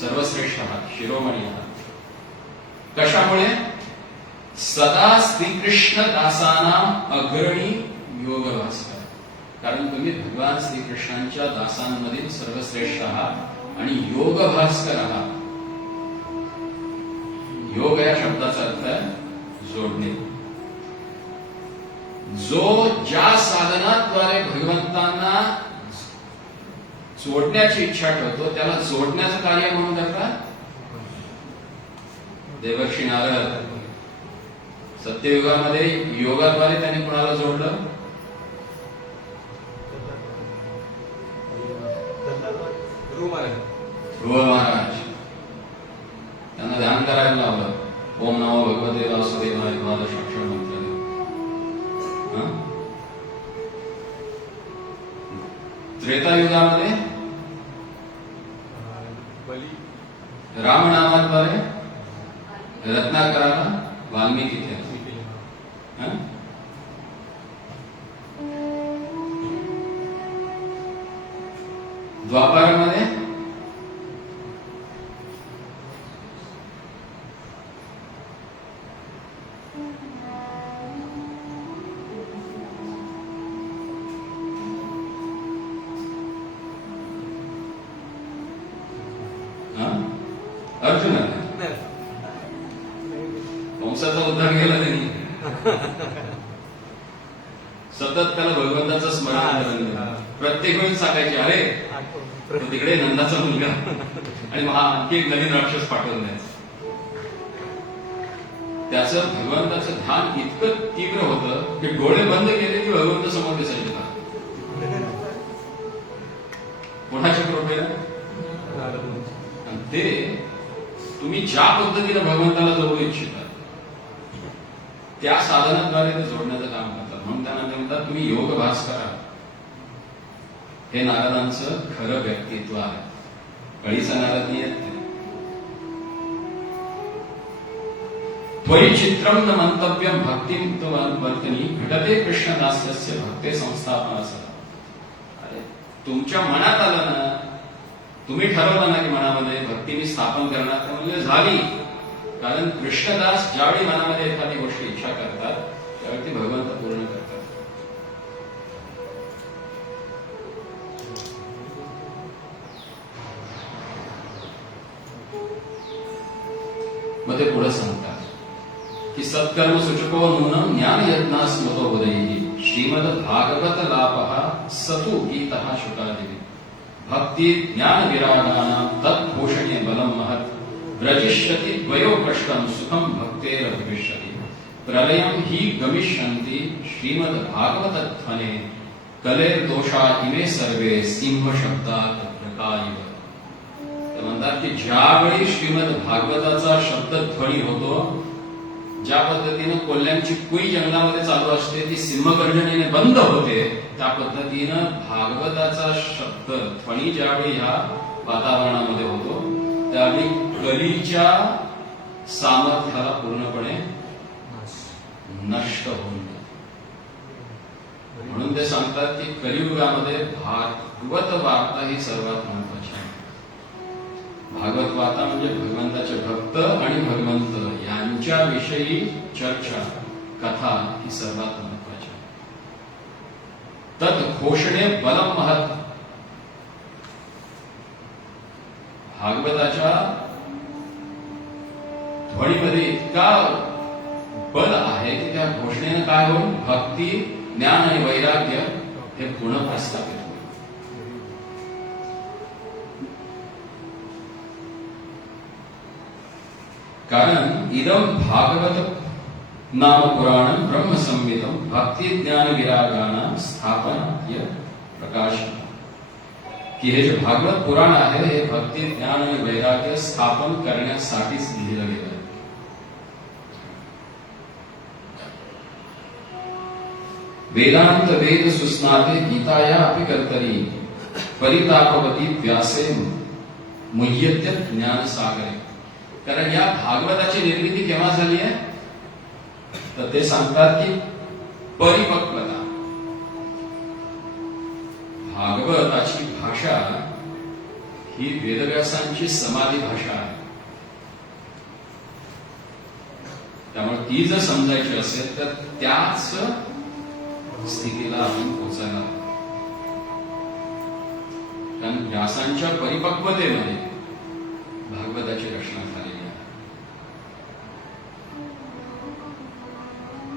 सर्वश्रेष्ठ आहात, शिरोमणी आहात. कशामुळे? सदा श्रीकृष्ण दासानां अग्रणी योग भास्कर, कारण तुम्ही भगवान श्रीकृष्णांच्या दासांमधील सर्वश्रेष्ठ आहात आणि योग भास्कर आहात. योग या शब्दाचा अर्थ आहे जोडणे. जो ज्या साधनाद्वारे भगवंतांना जोडण्याची इच्छा ठेवतो त्याला जोडण्याचं कार्य म्हणून करतात देवर्षी नारद. सत्ययुगामध्ये योगाद्वारे त्याने कुणाला जोडलं? ध्रुव महाराज. त्यांना ध्यान करायला लावलं. ओम नमो भगवते वासुदेवाय द्वादश अक्षर मंत्र. त्रेतायुगामध्ये रामनामाद्वारे रत्नाकराला वाल्मिकी थे. द्वापारामध्ये अर्जुन वंशाचा उद्धार केला त्यांनी. सतत त्याला भगवंताचं स्मरण करून प्रत्येक वेळी सांगायचे अरे तो तिकडे नंदाचा मुलगा आणि मग आणखी एक नवीन राक्षस पाठवून द्यायचं. त्याचं भगवंताचं ध्यान इतकं तीव्र होतं की डोळे बंद केले की भगवंत समोर दिसायचे. कोणाच्या कृपेनं? ते तुम्ही ज्या पद्धतीने भगवंताला जोडू इच्छिता त्या साधनाद्वारे ते जोडण्याचं काम करतात. म्हणून त्यांना ते म्हणतात तुम्ही योगभास करा. हे नारदांचं खरं व्यक्तित्व आहे. कळीचा नारद नाही आहेत. त्वयि चित्रम न मंतव्यम भक्तिम वर्तनी घटते कृष्णदास्यस्य भक्ते संस्थापनासह. अरे तुमच्या मनात आलं ना, तुम्ही ठरवलं ना की मनामध्ये भक्ती मी स्थापन करणार, म्हणजे झाली. कारण कृष्णदास ज्यावेळी मनामध्ये एखादी गोष्ट इच्छा करतात त्यावेळी ती भगवंत पूर्ण करतात. मग ते पुढे सांगतात की सत्कर्म सूचको नूनं ज्ञान यज्ञास मतोदयी श्रीमद भागवत लाभः सतु गीतः शुकादिवी भक्ति ज्ञान विरागानां तत्पोषणे बलं महत् व्रजिष्यति द्वयो कष्टं सुखं भक्तेरभिष्यति प्रलयं हि गमिष्यन्ति श्रीमद भागवतध्वने कलेर्दोषा इमे सर्वे सिंह शब्दात प्रकारिव. ते म्हणतात की ज्यावेळी श्रीमद भागवताचा शब्दध्वनी होतो, ज्या पद्धतीनं कोल्ह्यांची कुई जंगलामध्ये चालू असते ती सिंहगर्जनेने बंद होते, त्या पद्धतीनं भागवताचा शब्द ध्वनी ज्यावेळी ह्या वातावरणामध्ये होतो त्यावेळी कलीच्या सामर्थ्याला पूर्णपणे नष्ट होऊन जाते. म्हणून ते सांगतात की कलियुगामध्ये भागवत वार्ता ही सर्वात महत्वाची आहे. भागवत वार्ता म्हणजे भगवंताचे भक्त आणि भगवंत यांच्याविषयी चर्चा कथा ही सर्वात महत्वाची आहे. तत् घोषणे बलम महत्. भागवताच्या ध्वनीमध्ये इतका बल आहे की त्या घोषणेने काय होईल? भक्ती, ज्ञान आणि वैराग्य हे पुन्हा प्रस्थापित होईल. कारण इदम भागवत नाम पुराणं ब्रह्म संहितं भक्ती ज्ञान विरागानां स्थापनाय प्रकाश. की हे जे भागवत पुराण आहे हे भक्ती ज्ञान आणि वैराग्य स्थापन करण्यासाठीच लिहिलं गेलं आहे. वेदांत वेद सुस्नाते गीताया अपि कर्तरी परितापवती व्यासे मुह्यत्य ज्ञान सागरे. कारण या भागवताची निर्मिती केव्हा झाली आहे तर ते सांगतात की परिपक्वता. भागवताची भाषा ही वेदव्यासांची समाधी भाषा आहे. त्यामुळे ती जर समजायची असेल तर त्याच स्थितीला आपण पोहोचायला. कारण व्यासांच्या परिपक्वतेमध्ये भागवताची रचना झालेली आहे.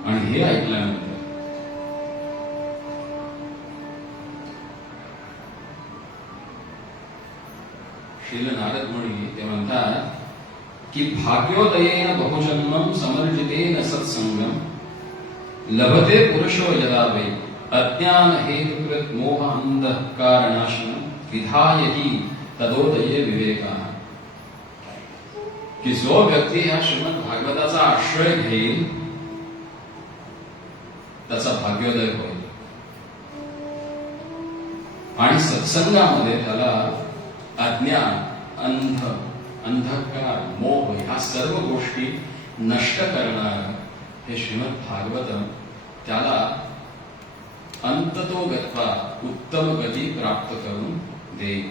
आणि हे ऐकल्यानंतर श्रील नारद मुनी ते म्हणतात की भाग्योदयेन बहुजन्मं समर्जितेन सत्संगम लभते पुरुषो यदा वै अज्ञान हेतुकृत मोह अंधकारनाशनम विधायहि तदोदये विवेका. की जो व्यक्ती या श्रीमद भागवताचा आश्रय घेईल त्याचा भाग्योदय होईल आणि सत्संगामध्ये त्याला अज्ञान अंधकार मोह ह्या सर्व गोष्टी नष्ट करणार हे श्रीमद भागवतम त्याला अंततो गत्वा उत्तम गती प्राप्त करून देईल.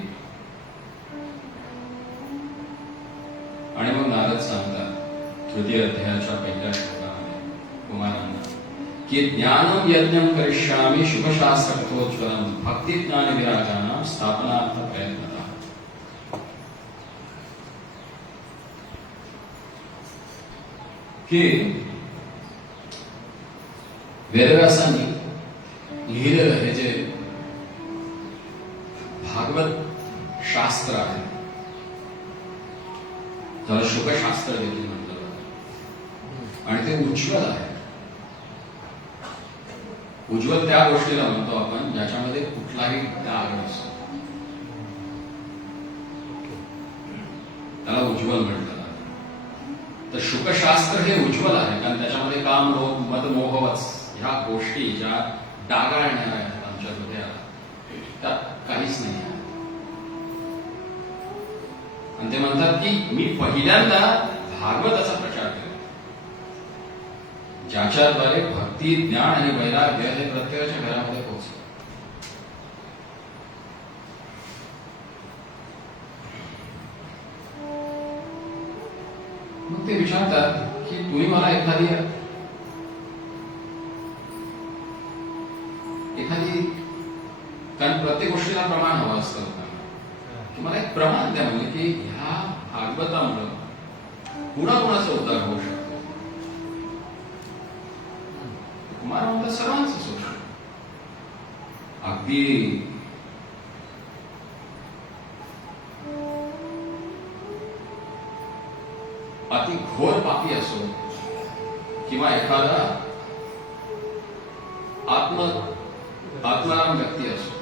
आणि मग नारद सांगतात तृतीय अध्यायाच्या पहिल्या श्लोकामध्ये कुमारांना की ज्ञानम यज्ञम करिष्यामि शुभशास्त्रतोज्वलम भक्ती ज्ञान विराजानां स्थापनार्थ प्रयत्नता. की वेदव्यासांनी लिहिलेलं हे जे भागवत शास्त्र आहे त्याला शुभशास्त्र देखील म्हटलं जातं आणि ते उज्ज्वल आहे. उज्ज्वल त्या गोष्टीला म्हणतो आपण ज्याच्यामध्ये कुठलाही डाग नसतो त्याला उज्ज्वल म्हटलं जातं. तर शुभशास्त्र हे उज्ज्वल आहे कारण त्याच्यामध्ये काम रोग मद मोहवच ह्या गोष्टी ज्या डागाळणाऱ्या आहेत आमच्या हृदयाला त्यात काहीच नाही आहे. आणि ते म्हणतात की मी पहिल्यांदा भागवताचा प्रचार केला ज्याच्याद्वारे भक्ती ज्ञान आणि वैराग्य हे प्रत्येकाच्या घरामध्ये पोहोचलं. मग ते विचारतात की तुम्ही मला एखादी कारण प्रत्येक गोष्टीला प्रमाण हवं असतं की मला एक प्रमाण द्या म्हणजे की ह्या भागवतामुळं कुणाकुणाचा उद्धार होऊ शकतो. कुमार म्हणतात सर्वांच होऊ शकतो. अगदी अति घोर पापी असो किंवा एखादा आत्माराम व्यक्ती असो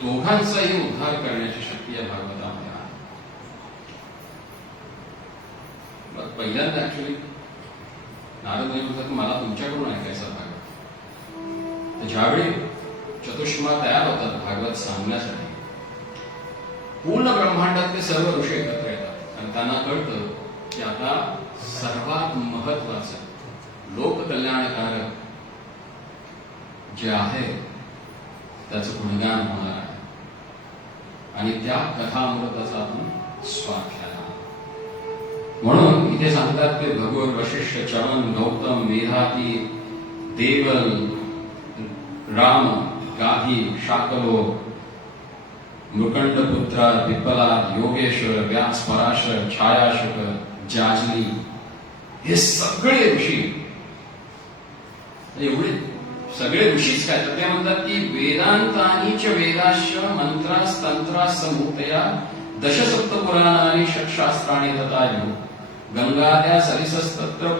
दोघांचाही उद्धार करण्याची शक्ती या भागवतामध्ये आहे. पहिल्यांदा ऍक्च्युली नारद म्हणतात मला तुमच्याकडून ऐकायचा भागवत. तर ज्यावेळी चतुष्मा तयार होतात भागवत सांगण्यासाठी पूर्ण ब्रह्मांडातले सर्व ऋषी एकत्र येतात आणि त्यांना कळतं की आता सर्वात महत्वाचं लोककल्याणकारक जे आहे त्याचं गुणगान होणार आहे आणि त्या कथामृताचा आपण स्वाद घ्यायला. म्हणून इथे सांगतात की भगवान वशिष्ठ चवन गौतम मेधाती देवल राम गाधी शाकलो मृकंडपुत्रा विप्पला योगेश्वर व्यास पराशर छायाशुक जाजली हे सगळे ऋषी एवढे सगळे ऋषीच काय तर ते म्हणतात की वेदांतानी च वेदाश्च मंत्रास्तंत्रास समूतया दशसप्तपुराणानि षट्शास्त्राणि तथायु गंगाद्या सरिसस्तत्र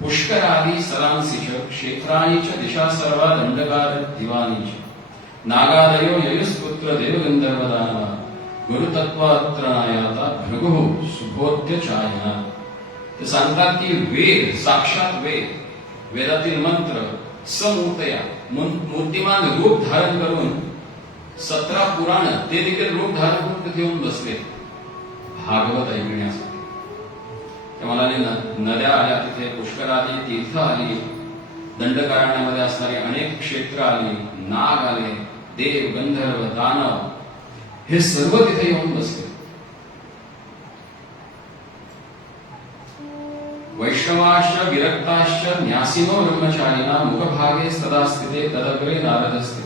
पुष्करादि सरांसि च क्षेत्राणि च दिशा सर्वा दंडकार दिवानि च नागादयो ययुस्पुत्र देवगंधर्वदानवा गुरुतत्वात्रनायाता भृगुः सुबोध्य चायना. ते सांगतात की वेद साक्षात वेदातील मंत्र समूर्तया मूर्तिमान रूप धारण करून 17 पुराण ते देखील रूप धारण करून तिथे येऊन बसले भागवत ऐकण्यासाठी. त्यामुळे नद्या आल्या तिथे पुष्कर आली तीर्थ आली दंडकारण्यामध्ये असणारी अनेक क्षेत्र आली नाग आले देव गंधर्व दानव हे सर्व तिथे येऊन बसले. वैष्णवाश्च विरक्ताश्च न्यासिनो ब्रह्मचारिणा मुखभागे सदा स्थिते तदग्रे नारदस्ते.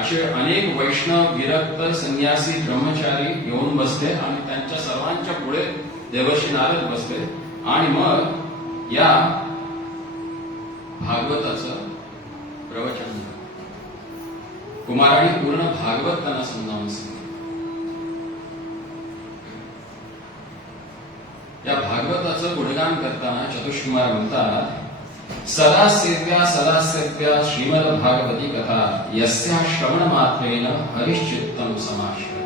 असे अनेक वैष्णव विरक्त संन्यासी ब्रह्मचारी येऊन बसले आणि त्यांच्या सर्वांच्या पुढे देवर्षी नारद बसले आणि मग या भागवताचं प्रवचन झालं. कुमाराने पूर्ण भागवत त्यांना समजावून सांगितलं. या भागवताचं गुणगान करताना चतुष्कुमार म्हणतात, सदा सेव्या श्रीमद भागवती कथा यस्या श्रवण मात्रेन हरिश्चित्तम समाश्रय.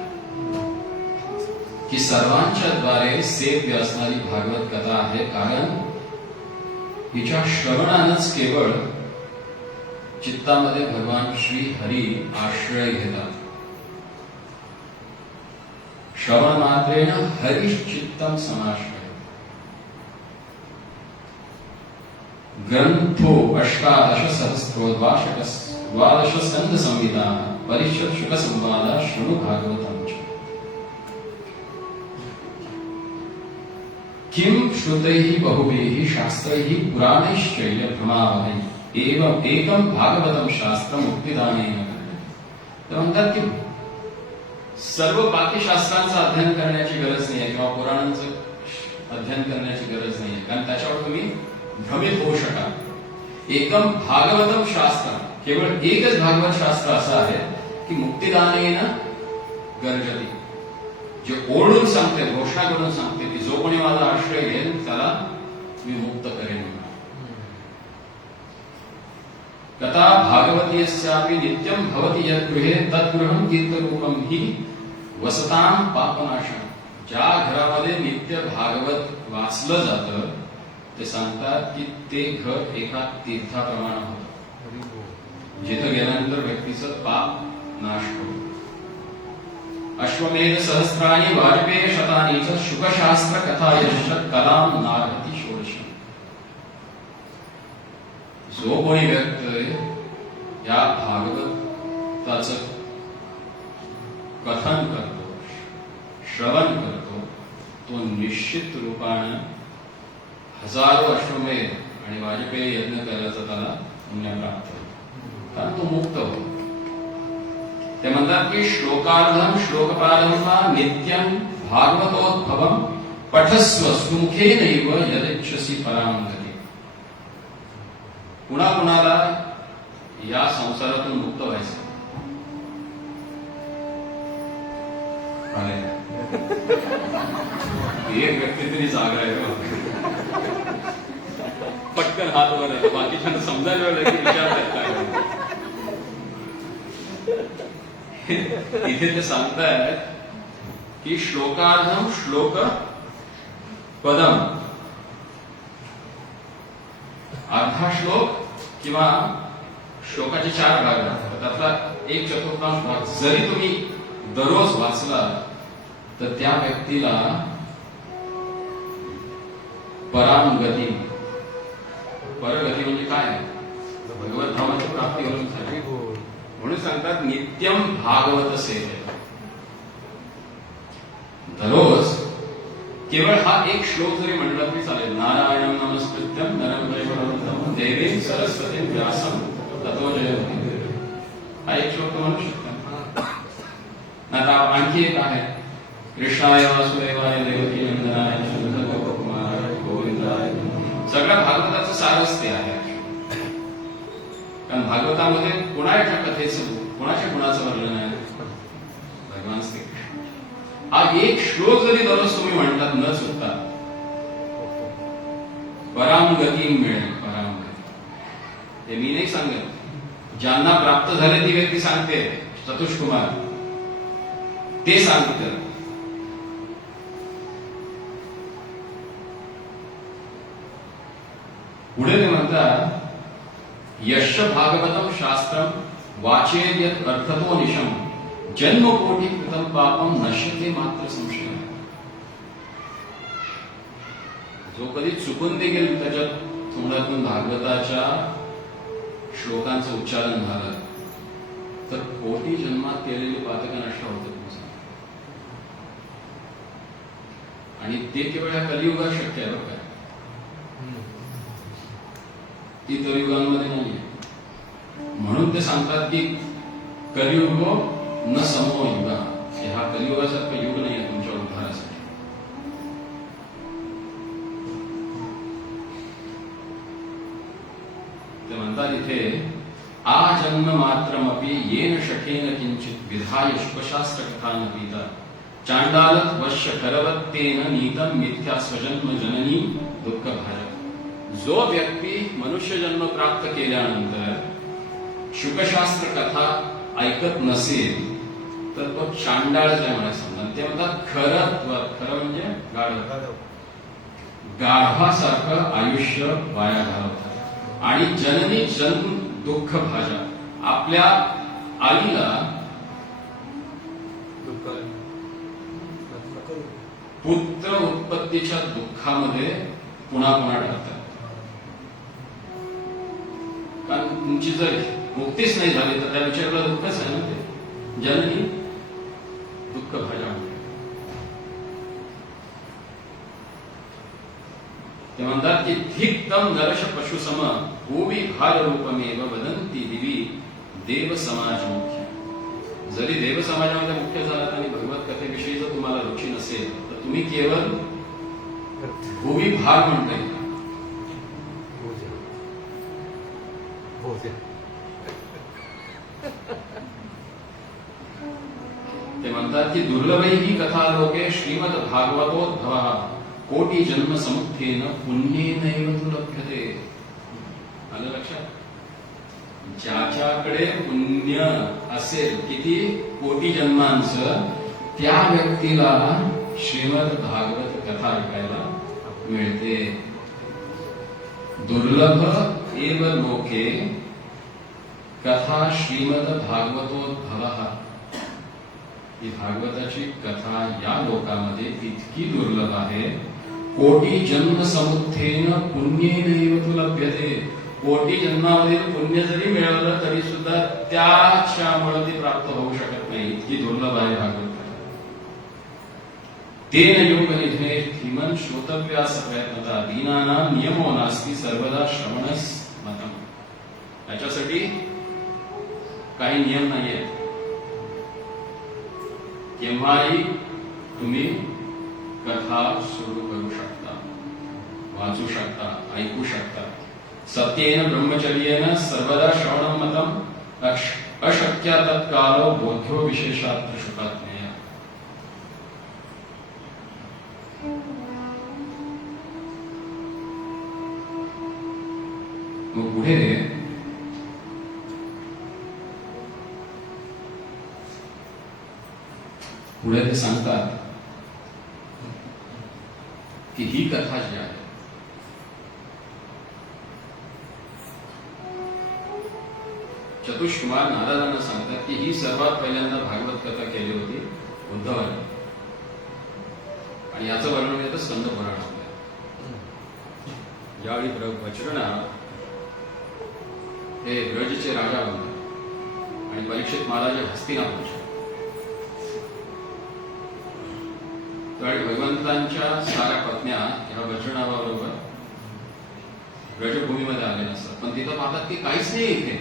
की सर्वांच्या द्वारे सेव्य असणारी भागवत कथा आहे, कारण हिच्या श्रवणानंच केवळ चित्तामध्ये भगवान श्री हरी आश्रय घेतात. श्रवण मात्रेन हरिश्चित्तम समाश्रय. ग्रंथो अष्टादश सहस्रो द्वादश स्कंद संहिता परिषद शुक संवाद शृणु भागवतम च. किम श्रुतैः बहुभिः शास्त्रैः पुराणैश्चैव भ्रमावहैः एवं एकम भागवतम शास्त्र मुक्तिदानेन. तर म्हणतात की सर्व बाकी शास्त्रांचं अध्ययन करण्याची गरज नाही किंवा पुराणांचं अध्ययन करण्याची गरज नाही, कारण त्याच्यावर तुम्ही भ्रमित होऊ शकाल. एकम भागवतम शास्त्र, केवळ एकच भागवत शास्त्र असं आहे की मुक्तिदानेन गर्जती, जे ओढून सांगते, घोषणा करून सांगते की जो कोणी माझा आश्रय घेईल त्याला मी मुक्त करेन. कथा भागवतीयस्यापि नित्यं भवति यद्गृहे तद्गृहं तीर्थरूपं हि वसतां पापनाशनं. ज्या घरामध्ये नित्य भागवत वाचलं जातं ते सांगतात की ते घर एका तीर्थाप्रमाणे होतं, जिथं गेल्यानंतर व्यक्तीचं पाप नाश होतो. अश्वमेध सहस्राणि वाजपेय शतानि च शुकशास्त्र कथा यश कलाम नारहति षोडश. जो कोणी व्यक्त या भागवताचं कथन करतो, श्रवण करतो, तो निश्चित रूपाने हजारो अश्वमेध आणि वाजपेयी यज्ञ करायचं त्याला पुण्य प्राप्त होतं, कारण तो मुक्त होतो. ते म्हणतात की श्लोकार्धम श्लोकपादम वा नित्यं भागवतोद्भवम पठस्व सुमुखेनैव यदिच्छसि परां गतिं. पुन्हा कुणाला या संसारातून मुक्त व्हायचं एक व्यक्ती तरी जागा आहे, पटकन हात वर आहे, बाकीच्यांना समजायला वेळ की विचारतात काय. इथे ते सांगतायत की श्लोकार्धम श्लोक पदम, अर्धा श्लोक किंवा श्लोकाचे 4 भाग असतात, त्यातला 1/4 भाग जरी तुम्ही दररोज वाचला तर त्या व्यक्तीला परामगती, परगती म्हणजे काय, भगवत धामाची प्राप्ती होऊन झाली. म्हणून सांगतात नित्यम भागवत सेवे. दररोज केवळ हा एक श्लोक जरी म्हटला तरी चालेल. नारायण नमस्कृत्यं नरं चैव नरोत्तमं देवीं सरस्वतीं व्यासं ततो जयमुदीरये. हा एक श्लोक म्हणू शकता. आता आणखी एक आहे, कृष्णाय वासुदेवाय देवकी नंदनाय शुद्ध गोपकुमाराय गोविंदाय. सगळ्या भागवताचं सारच ते आहे, कारण भागवतामध्ये कोणाच्या कथेचं, कोणाच्या गुणाचं वर्णन आहे, भगवान श्रीकृष्ण. हा एक श्लोक जरी दररोज तुम्ही म्हणतात न चुकता, परामगती मिळेल. परामगती ते मी नाही सांगत, ज्यांना प्राप्त झाले ती व्यक्ती सांगते. चतुष्कुमार ते सांगतात. पुढे ते म्हणतात, यश भागवतम शास्त्रम वाचेत यत् अर्थतो निशम जन्मकोटी कृतं पापम नश्यते मात्र संशय. जो कधी चुकून देखील त्याच्या तोंडातून भागवताच्या श्लोकांचं उच्चारण झालं तर कोटी जन्मात केलेली पातकं नष्ट होतं तुमचं. आणि ते केवळ या कलियुगात शक्य आहे बघा, इतर युगांमध्ये नाहीये. म्हणून ते सांगतात की कलियुग न समो युगा. हा कलियुगासारखा युग नाही आहे तुमच्या उद्धारासाठी. ते म्हणतात इथे आजन्म मात्रमपि येन शठेन किंचित विधाय शुकशास्त्र कथा न पीता चांडालत वश्य करवत्तेन नीतम मिथ्या स्वजन्म जननी दुःख भाजक. जो व्यक्ती मनुष्य जन्म प्राप्त केल्यानंतर शुकशास्त्र कथा ऐकत नसेल तर तो चांडाळ काय म्हणायचं. ते म्हणतात खरं म्हणजे गाढवासारखं आयुष्य वाया घालवतात आणि जननी जन्म दुःख भाजा. आपल्या आईला पुत्र उत्पत्तीच्या दुःखामध्ये पुन्हा पुन्हा टाकतात. कारण तुमची जर मुक्तीच नाही झाली तर त्या विचाराला दुःखच आहे ना. ते जननी दुःख भाजा. ते म्हणतात की धिक्तम नरश पशुसम भूवी भार रूपमेव वदंती दिवी देव समाज मुख्य. जरी देव समाजामध्ये मुख्य झालात आणि भगवत कथेविषयी जर तुम्हाला रुची नसेल तर तुम्ही केवळ भूवी भार म्हणता येईल. ते म्हणतात की दुर्लभही ही कथा लोके श्रीमद भागवतोद्भव कोटी जन्म समुत्थेन पुण्येनैव तु लभ्यते. आलं लक्षात. ज्याच्याकडे पुण्य असेल किती कोटी जन्मांचं त्या व्यक्तीला श्रीमद भागवत कथा ऐकायला मिळते. दुर्लभ एव लोके कथा श्रीमद भागवतोद्भव. ही भागवताची कथा या लोकांमध्ये इतकी दुर्लभ आहे. कोटी जन्म समुत्थेन पुण्येनैव तु लभ्यते. कोटी जन्मामध्ये पुण्य जरी मिळवलं तरी सुद्धा त्याच्यामुळे ती प्राप्त होऊ शकत नाही. इतकी दुर्लभ आहे भागवत. तेन योग निधने धीमन श्रोतव्यास प्रयत्नता दीनाना नियमो नास्ति सर्वदा श्रवणस मतम. याच्यासाठी काही नियम नाहीये. केव्हाही तुम्ही कथा सुरू करू शकता, वाचू शकता, ऐकू शकता. सत्येन ब्रह्मचर्येन सर्वदा श्रवणं मतम अशक्य तत्कालो बोध्यो विशेषात्र शुकात्मेय. मग पुढे ते सांगतात की ही कथा जी आहे चतुष्कुमार नारदांना सांगतात की ही सर्वात पहिल्यांदा भागवत कथा केली होती उद्धवाने. आणि याचं वर्णन येतं स्कंद पुराणामध्ये. ज्यावेळी वज्रणा हे ब्रजचे राजा बनतात आणि परीक्षित महाराज हस्तिनापूरचे, त्यावेळी भगवंतांच्या साऱ्या पत्न्या ह्या वज्रनाभाबरोबर ब्रजभूमीमध्ये आलेल्या असतात. पण तिथं पाहतात की काहीच नाही. इथे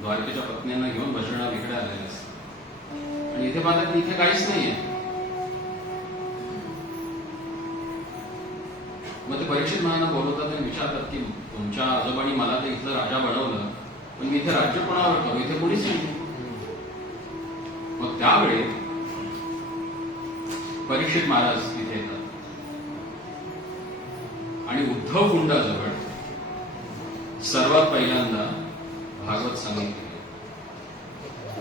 द्वारकेच्या पत्न्यांना घेऊन वज्रनाभ इकडे आलेले असतात आणि इथे पाहतात की इथे काहीच नाहीये. मग ते परीक्षित महाराजांना बोलवतात आणि विचारतात की तुमच्या आजोबांनी मला ते इथलं राजा बनवलं, पण मी इथे राज्य कोणावर करू, इथे कोणीच नाही. मग त्यावेळी परीक्षित महाराज तिथे येतात आणि उद्धव कुंडाजवळ सर्वात पहिल्यांदा भागवत सांगितले.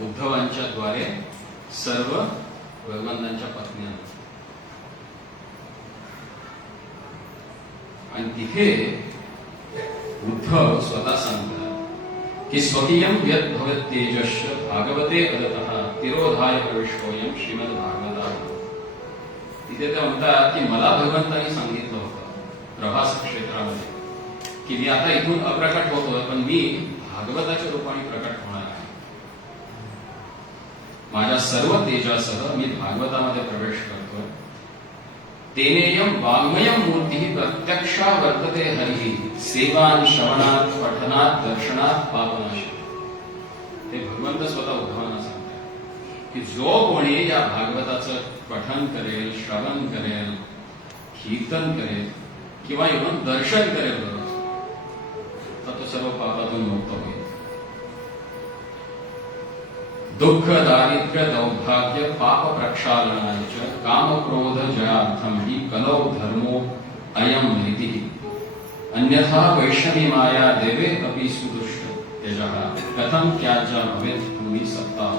उद्धवांच्या द्वारे सर्व भगवंतांच्या पत्न्यांना. आणि तिथे उद्धव स्वतः सांगतात की स्वकीयम यत् भवत तेजश्च भागवते अदतः तिरोधाय प्रविष्टोयम श्रीमद भागवता. तिथे ते म्हणतात की मला भगवंतांनी सांगितलं होतं प्रभास क्षेत्रामध्ये की मी आता इथून अप्रकट होतोय, पण मी भागवताच्या रूपाने प्रकट होणार आहे. माझ्या सर्व तेजासह मी भागवतामध्ये प्रवेश करतोय. तेनेयम वाङ्मयम मूर्ती प्रत्यक्षा वर्तते हरिः सेवान श्रवणात पठनात दर्शनात पापनाशी. ते भगवंत स्वतः उद्धवांना सांगतात की जो कोणी या भागवताचं पठन करेल, श्रवण करेल, कीर्तन करेल किंवा येऊन दर्शन करेल, तर तो सर्व पापातून मुक्त होईल. दुःख दारिद्र्य दौर्भाग्य पाप प्रक्षालनाय च काम क्रोध जयार्थम हि कलौ धर्मो अयम नीतिः अन्यथा वैष्णवी माया देवे अपि सुदुष्ट त्यजः कथम त्याज्य भवेत् तुम्ही सप्ताह.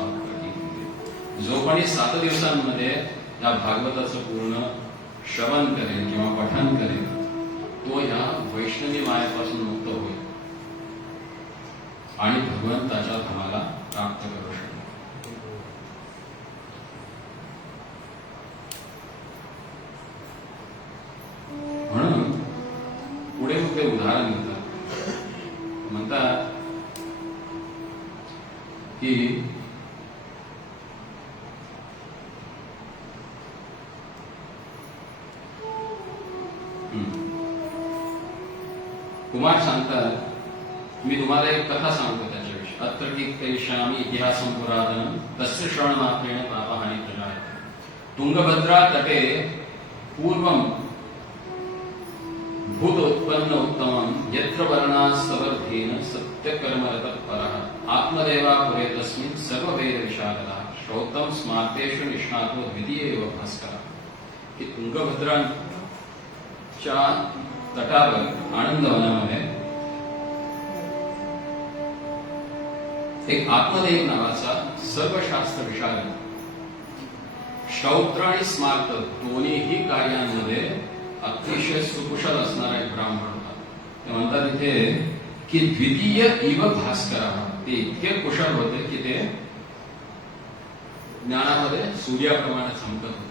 जो कोणी 7 दिवसांमध्ये या भागवताचं पूर्ण श्रवण करेल किंवा पठन करेल तो या वैष्णवी मायापासून मुक्त होईल आणि भगवंताच्या धामाला प्राप्त करू शकेल. म्हणून पुढे मग ते उदाहरण देतात. म्हणतात की कुमार सांगतात मी तुम्हाला एक कथा सांगतो त्याच्याविषयी. अत्र कीर्तयिष्यामि इतिहासं पुरातनं तस्य श्रवणमात्रेण पापहानि प्रजायते. तुंगभद्रा तटे पूर्वं भूतोत्पन्न उत्तमं यत्र वर्णास्तवर्धेन सत्यकर्मरतः आत्मदेवापुरे तस्मिन् सर्ववेद विशारदः श्रोतं स्मार्तेषु निष्णातो द्वितीय एव भास्करः. की तुंगभद्राच्या तटावर आनंदवनामध्ये एक आत्मदेव नावाचा सर्वशास्त्र विशारद श्रौत्र आणि स्मार्त दोन्हीही कार्यांमध्ये अतिशय सुकुशल असणारा एक ब्राह्मण होता. ते म्हणतात इथे की द्वितीय इव भास्कर. ते इतके कुशल होते की ते ज्ञानामध्ये सूर्याप्रमाणे चमकत होते.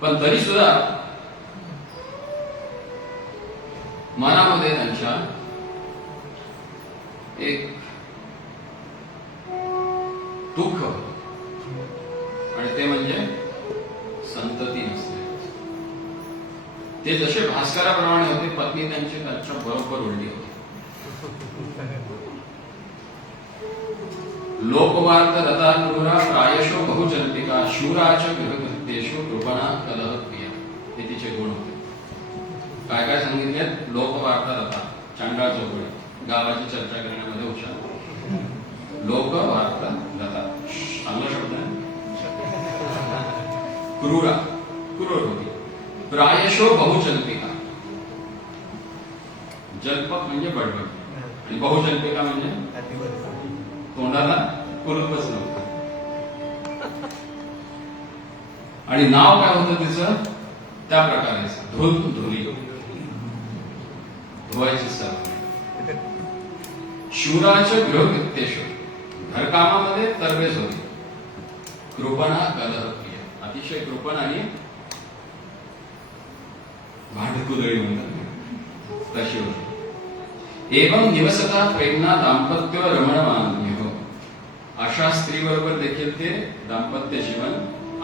पण तरी सुद्धा मनामध्ये त्यांच्या एक दुःख होतं आणि ते म्हणजे संतती नसते. ते जसे भास्कराप्रमाणे होते पत्नी त्यांची त्यांच्या बरोबर उलटी होती. लोकवार्त रथा क्रूरा प्रायशो बहुजल्पिका शूराच गृहकृत्येषु कृपणा कलह प्रिया. हे तिचे गुण होते. काय काय सांगितले? लोकवार्ता रथा चांडाळ चौकडे गावाची चर्चा करण्यामध्ये हुशार. लोकवार्ता रथा चांगला शब्द आहे. क्रूरा क्रूर होती. प्रायशो बहुजल्पिका. जल्पक म्हणजे बडबड आणि बहुजल्पिका म्हणजे तोंडाला कुलूपच नव्हतं. आणि नाव काय होतं तिचं? त्या प्रकारे धुल धुली धुवायची सवय. शूराच्या गृहकृत्येषु घरकामामध्ये तरबेज होती. कृपणा कलह प्रिय. अतिशय कृपण आणि भांडकुदळी म्हणतात तशी होती. एवं निवसता प्रेमना दाम्पत्य रमणमान्य. अशा स्त्रीबरोबर देखील ते दाम्पत्य जीवन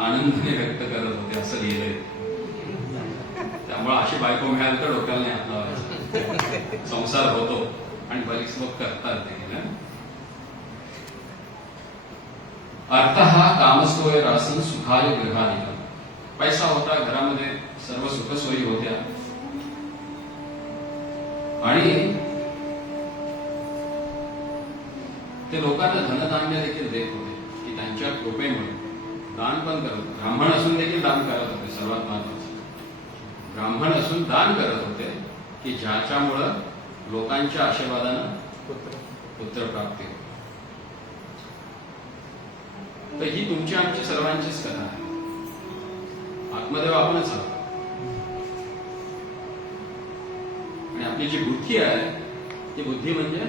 आनंदाने व्यक्त करत होते असं लिहिलंय. त्यामुळे अशी बायको मिळाली तर डोक्याला नाही हात लावायचा. संसार होतो आणि बरीच लोक करतात देखील. अर्थ हा कामस्तोय रासन सुखाय गृहाधिका. पैसा होता, घरामध्ये सर्व सुखसोयी होत्या आणि ते लोकांना धनधान्य देखील देत होते की त्यांच्या कृपेमुळे दान पण करत होते. ब्राह्मण असून देखील दान करत होते. सर्वात महत्वाचं ब्राह्मण असून दान करत होते की ज्याच्यामुळं लोकांच्या आशीर्वादानं पुत्र प्राप्ती होते. तर ही तुमची आमची सर्वांचीच कथा आहे. आत्मदेव आपणच आहोत आणि आपली जी बुद्धी आहे ती बुद्धी म्हणजे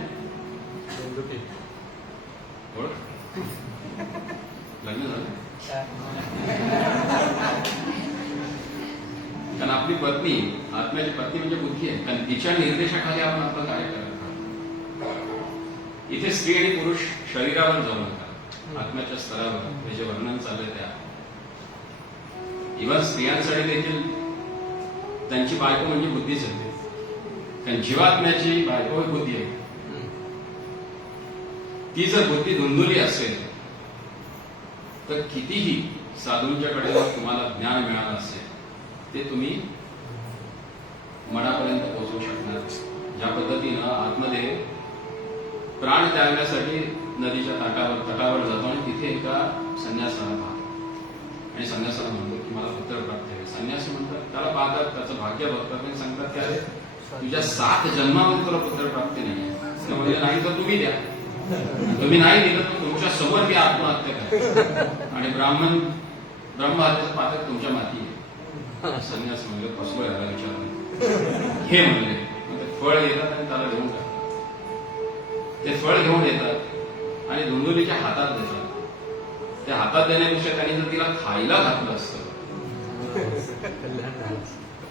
लग्न झालं. कारण आपली पत्नी आत्म्याची पत्नी म्हणजे बुद्धी आहे. कारण तिच्या निर्देशाखाली आपण आपलं कार्य करत आहोत. इथे स्त्री आणि पुरुष शरीरावर जाऊ नका. आत्म्याच्या स्तरावर हे जे वर्णन चाललंय त्या इव्हन स्त्रियांसाठी देखील त्यांची बायको म्हणजे बुद्धीच असते. कारण जीवात्म्याची बायको ही बुद्धी आहे. ती जर बुद्धी धुंदुली असेल तर कितीही साधूंच्याकडे तुम्हाला ज्ञान मिळालं असेल ते तुम्ही मनापर्यंत पोहोचवू शकणार. ज्या पद्धतीनं आत्मदेव प्राण त्यागण्यासाठी नदीच्या तटावर जातो आणि तिथे एका संन्यासाला पाहतो आणि संन्यासाला म्हणतो की मला पुत्र प्राप्त आहे. संन्यासी म्हणतात, त्याला पाहतात, त्याचं भाग्य बघतात आणि सांगतात की अरे तुझ्या 7 जन्मामध्ये तुला पुत्र प्राप्ती नाही. म्हणजे नाही तर तुम्ही द्या, तुम्ही नाही दिलं तर तुमच्या समोर मी आत्महत्या करेन आणि ब्रह्महत्येचं पातक तुमच्या माती आहे. संन्यास म्हणले फसलो याला विचारलं हे म्हणले. फळ येतात आणि त्याला घेऊन टाकतात. ते फळ घेऊन येतात आणि धुंदुलीच्या हातात देतात. त्या हातात देण्यापेक्षा त्यांनी जर तिला खायला घातलं असतं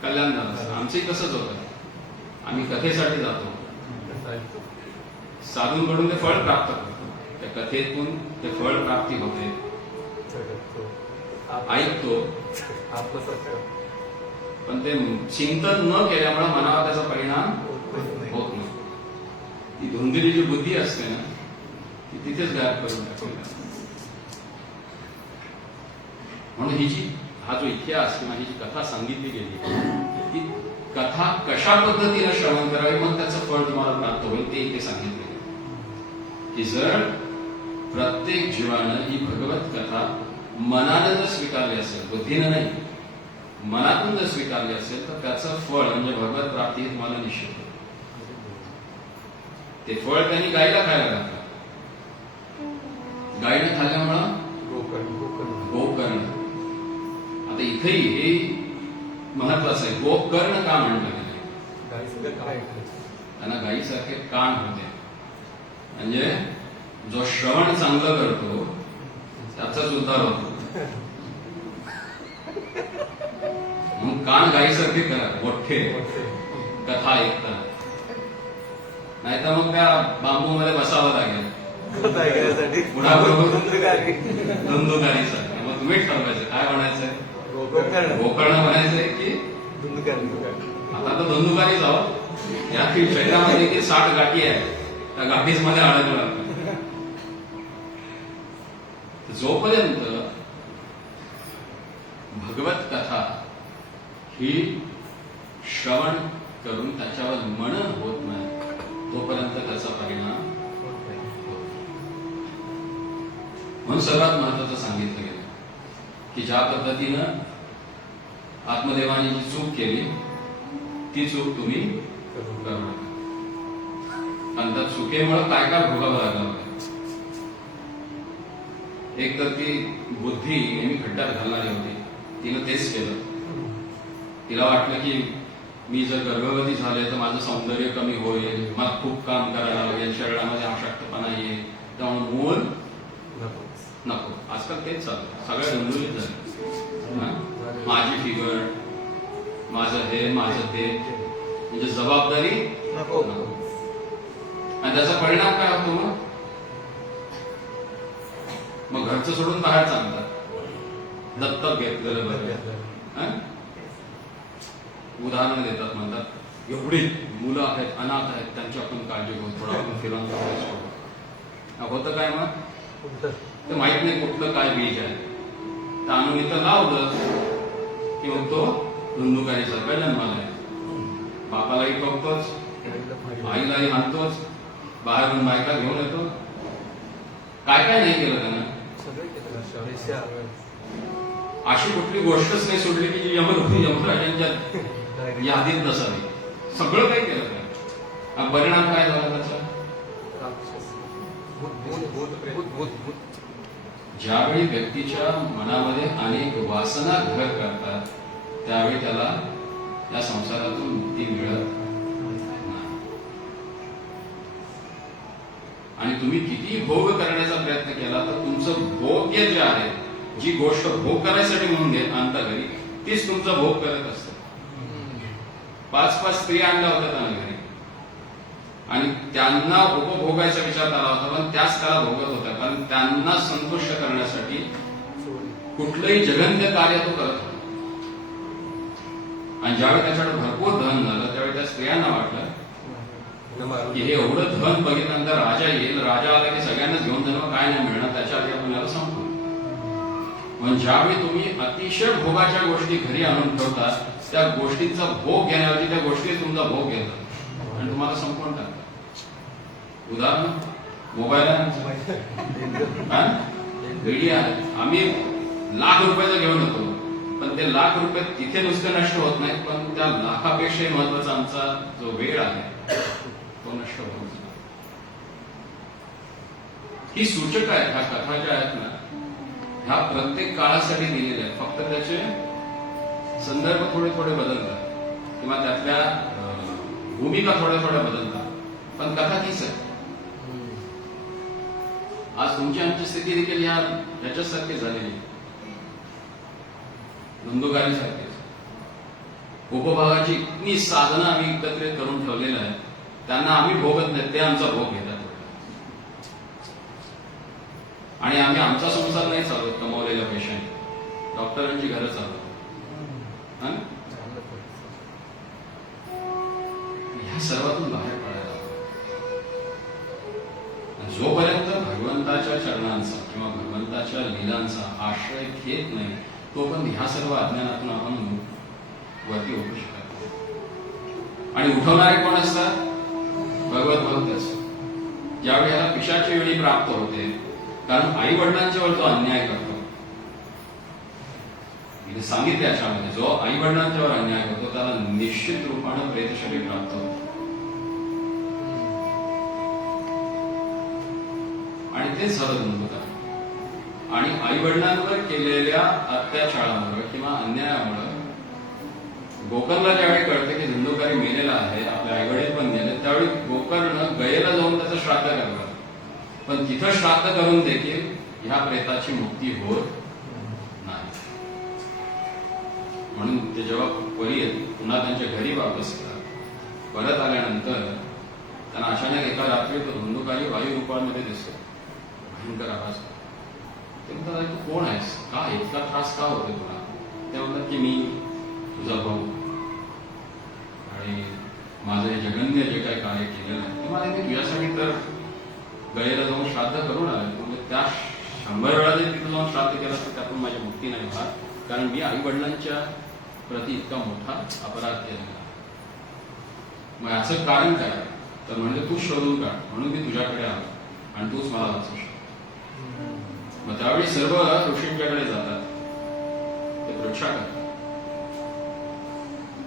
कल्याण झालं असतं. आमचंही तसंच होतं. आम्ही कथेसाठी जातो, साधूंकडून ते फळ प्राप्त करतो, त्या कथेतून ते फळ प्राप्ती होते, ऐकतो, पण ते चिंतन न केल्यामुळे मनावर त्याचा परिणाम होत नाही. ती धुंदली जी बुद्धी असते ना ती तिथेच गायब करून टाकली. म्हणून हा जो इतिहास किंवा ही जी कथा सांगितली गेली ती कथा कशा पद्धतीने श्रवण करावी मग त्याचं फळ तुम्हाला प्राप्त होईल ते इथे सांगितले की जर प्रत्येक जीवानं ही भगवत कथा मनानं जर स्वीकारली असेल, बुद्धीनं नाही मनातून जर स्वीकारली असेल तर त्याचं फळ म्हणजे भगवत प्राप्ती हे तुम्हाला निश्चित होईल. ते फळ त्यांनी गायला खायला घातलं. गायने खाल्ल्यामुळं गोकर्ण. आता इथेही हे महत्वाचं आहे. गोकर्ण का म्हणलं गेलं? त्यांना गायीसारखे कान होते. म्हणजे जो श्रवण चांगलं करतो त्याचाच उद्धार होतो. मग कान गायीसारखे करा, मोठे कथा ऐकतात. नाही तर मग त्या बांबू मध्ये बसावं लागेल पुढाबरोबर धुंदुकारीसारखं. मग तुम्ही ठरवायचं काय म्हणायचंय, गोकर्ण म्हणायचंय की धुंदुकारी. आता तर धुंदुकारीच आहोत. या शरीरामध्ये की 60 गाठी आहे, त्या गाठीच मध्ये अडकलं. जोपर्यंत भगवत कथा ही श्रवण करून त्याच्यावर मनन होत नाही तोपर्यंत त्याचा परिणाम होत नाही. म्हणून सर्वात महत्वाचं सांगितलं गेलं की ज्या पद्धतीनं आत्मदेवाने जी चूक केली ती चूक तुम्ही करू नका. आणि त्या चुकीमुळे काय काय भोगावं लागलं. एक तर ती बुद्धी नेहमी खड्ड्यात घालणारी होती. तिनं तेच केलं. तिला वाटलं की मी जर गर्भवती झाले तर माझं सौंदर्य कमी होईल, मला खूप काम करायला लागेल, शरीरामध्ये अशक्तपणा येईल, त्यामुळे मूल नको. आजकाल तेच चालू, सगळ्या गंभीर झाले. माझी फिगर, माझं हे माझं ते, म्हणजे जबाबदारी नको. आणि त्याचा परिणाम काय होतो मग घरचं सोडून बाहेर चालतात. दत्तक घेतलेलं बरं. उदाहरण देतात, म्हणतात एवढी मुलं आहेत, अनाथ आहेत, त्यांची आपण काळजी घेऊ, थोडं आपण फिरून होतं काय मग ते माहित नाही कुठलं काय बीज आहे. तर आणून इथं लावलं की मग तो धुंदुकारीसारखा जन्माला आहे. बापालाही ठोकतोच, आईलाही हाणतोच, बाहेरून बायका घेऊन येतो. काय काय नाही केलं त्यानं. अशी कुठली गोष्टच नाही सोडली की जी यमराजांच्या यादीत नसावी. सगळं काही केलं काय. परिणाम काय झाला त्याचा. ज्यावेळी व्यक्तीच्या मनामध्ये अनेक वासना घर करतात त्यावेळी त्याला या संसारातून मुक्ती मिळत नाही. आणि तुम्ही किती भोग करण्याचा प्रयत्न केला तर तुमचं भोग्य जे आहे, जी गोष्ट भोग करायसाठी म्हणून आणता घरी, तीच तुमचा भोग करत असते. 5-5 स्त्रिया आणल्या होत्या त्यांना घरी आणि त्यांना उपभोगायचा विचार आला होता, पण त्याच त्याला भोगत होत्या. कारण त्यांना संतुष्ट करण्यासाठी कुठलंही जगन्य कार्य तो करत होता. आणि ज्यावेळी त्याच्याकडे भरपूर धन झालं त्यावेळी त्या स्त्रियांना वाटलं की हे एवढं धन बघितल्यानंतर राजा येईल, राजा आला की सगळ्यांनाच घेऊन जाणं, काय नाही मिळणार, त्याच्या आधी आपण याला संपू. म्हणजे ज्यावेळी तुम्ही अतिशय भोगाच्या गोष्टी घरी आणून ठेवता त्या गोष्टींचा भोग घेण्याऐवजी त्या गोष्टी तुमचा भोग घेतात आणि तुम्हाला संपवून टाकतात. उदाहरण मोबाईल मीडिया आम्ही लाख रुपयाचं घेऊन येतो, पण ते लाख रुपये तिथे नुसते नष्ट होत नाहीत, पण त्या लाखापेक्षाही महत्वाचा आमचा जो वेळ आहे तो नष्ट होत नाही. ही सूचक आहेत, ह्या कथा ज्या आहेत ना, ह्या प्रत्येक काळासाठी दिलेल्या आहेत. फक्त त्याचे संदर्भ थोडे थोडे बदलतात किंवा त्यातल्या भूमिका थोड्या थोड्या बदलतात, पण कथा तीच आहे. आज तुमची आमची स्थिती देखील ह्याच्यासारखी झालेली, धुंदुकारीसारखीच. उपभोगाची इतकी साधनं आम्ही एकत्रित करून ठेवलेलं आहे, त्यांना आम्ही भोगत नाही, ते आमचा भोग घेतात. आणि आम्ही आमचा संसार नाही चालवत कमावलेल्या पैशाने, डॉक्टरांची घरं चालवतो. ह्या सर्वातून बाहेर पडायला जोपर्यंत भगवंताच्या चरणांचा किंवा भगवंताच्या लीलांचा आश्रय घेत नाही, तोपर्यंत ह्या सर्व अज्ञानातून आपण वरती उठू शकत नाही. आणि उठवणारे कोण असतात? भगवत भक्तच. ज्यावेळी ह्याला पिशाची वेळी प्राप्त होते, कारण आई वडिलांच्यावर जो अन्याय करतो, इथे सांगितले याच्यामध्ये, जो आई वडिलांच्यावर अन्याय करतो त्याला निश्चित रूपानं प्रेत शरीर प्राप्त होतं. आणि तेच झालं धुंदुकार. आणि आई वडिलांवर केलेल्या अत्याचारामुळे किंवा अन्यायामुळे गोकर्णला ज्यावेळी कळते की धुंदुकारी मेलेला आहे, आपले आई वडील पण गेले, त्यावेळी गोकर्ण गयेला जाऊन त्याचं श्राद्ध करतात. पण तिथं श्राद्ध करून देखील ह्या प्रेताची मुक्ती होत नाही. म्हणून ते जेव्हा परी पुन्हा त्यांच्या घरी वापस येतात, परत आल्यानंतर त्यांना अचानक एका रात्री तो धुंदुकारी वायू रूपामध्ये दिसतो, भयंकर आवाज. ते म्हणतात, तू कोण आहेस, का इतका त्रास का होतोय तुला? ते म्हणतात की मी तुझा भाऊ, आणि माझं हे जगन्य जे काही कार्य केलेलं आहे ते मला तुझ्यासाठी तर गयेला जाऊन श्राद्ध करून आले. म्हणजे त्या 100 वेळा जरी तिथं जाऊन श्राद्ध केलं तर त्यातून माझी मुक्ती नाही होणार, कारण मी आई वडिलांच्या प्रति इतका मोठा अपराध केलेला. मग याचं कारण काय? तर म्हणजे तू शोधून काढ, म्हणून मी तुझ्याकडे आलो आणि तूच मला वाचू शकतो. मग त्यावेळी सर्व ऋषींच्याकडे जातात, ते परीक्षा करतात.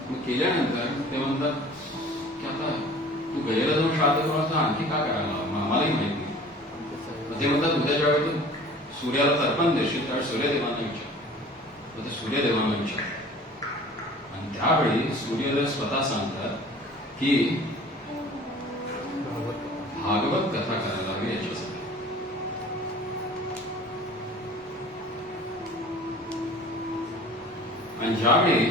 मग केल्यानंतर ते म्हणतात की आता तू गयेला जाऊन श्राद्ध करून आणखी का करायला, आम्हालाही माहिती नाही. ते म्हणतात उद्या ज्यावेळी तू सूर्याला तर्पण देशील त्यावेळी सूर्यदेवांना विचार. मग ते सूर्यदेवांना विचार, आणि त्यावेळी सूर्यदेव स्वतः सांगतात की भागवत कथा करायला हवी याच्यासाठी. आणि ज्यावेळी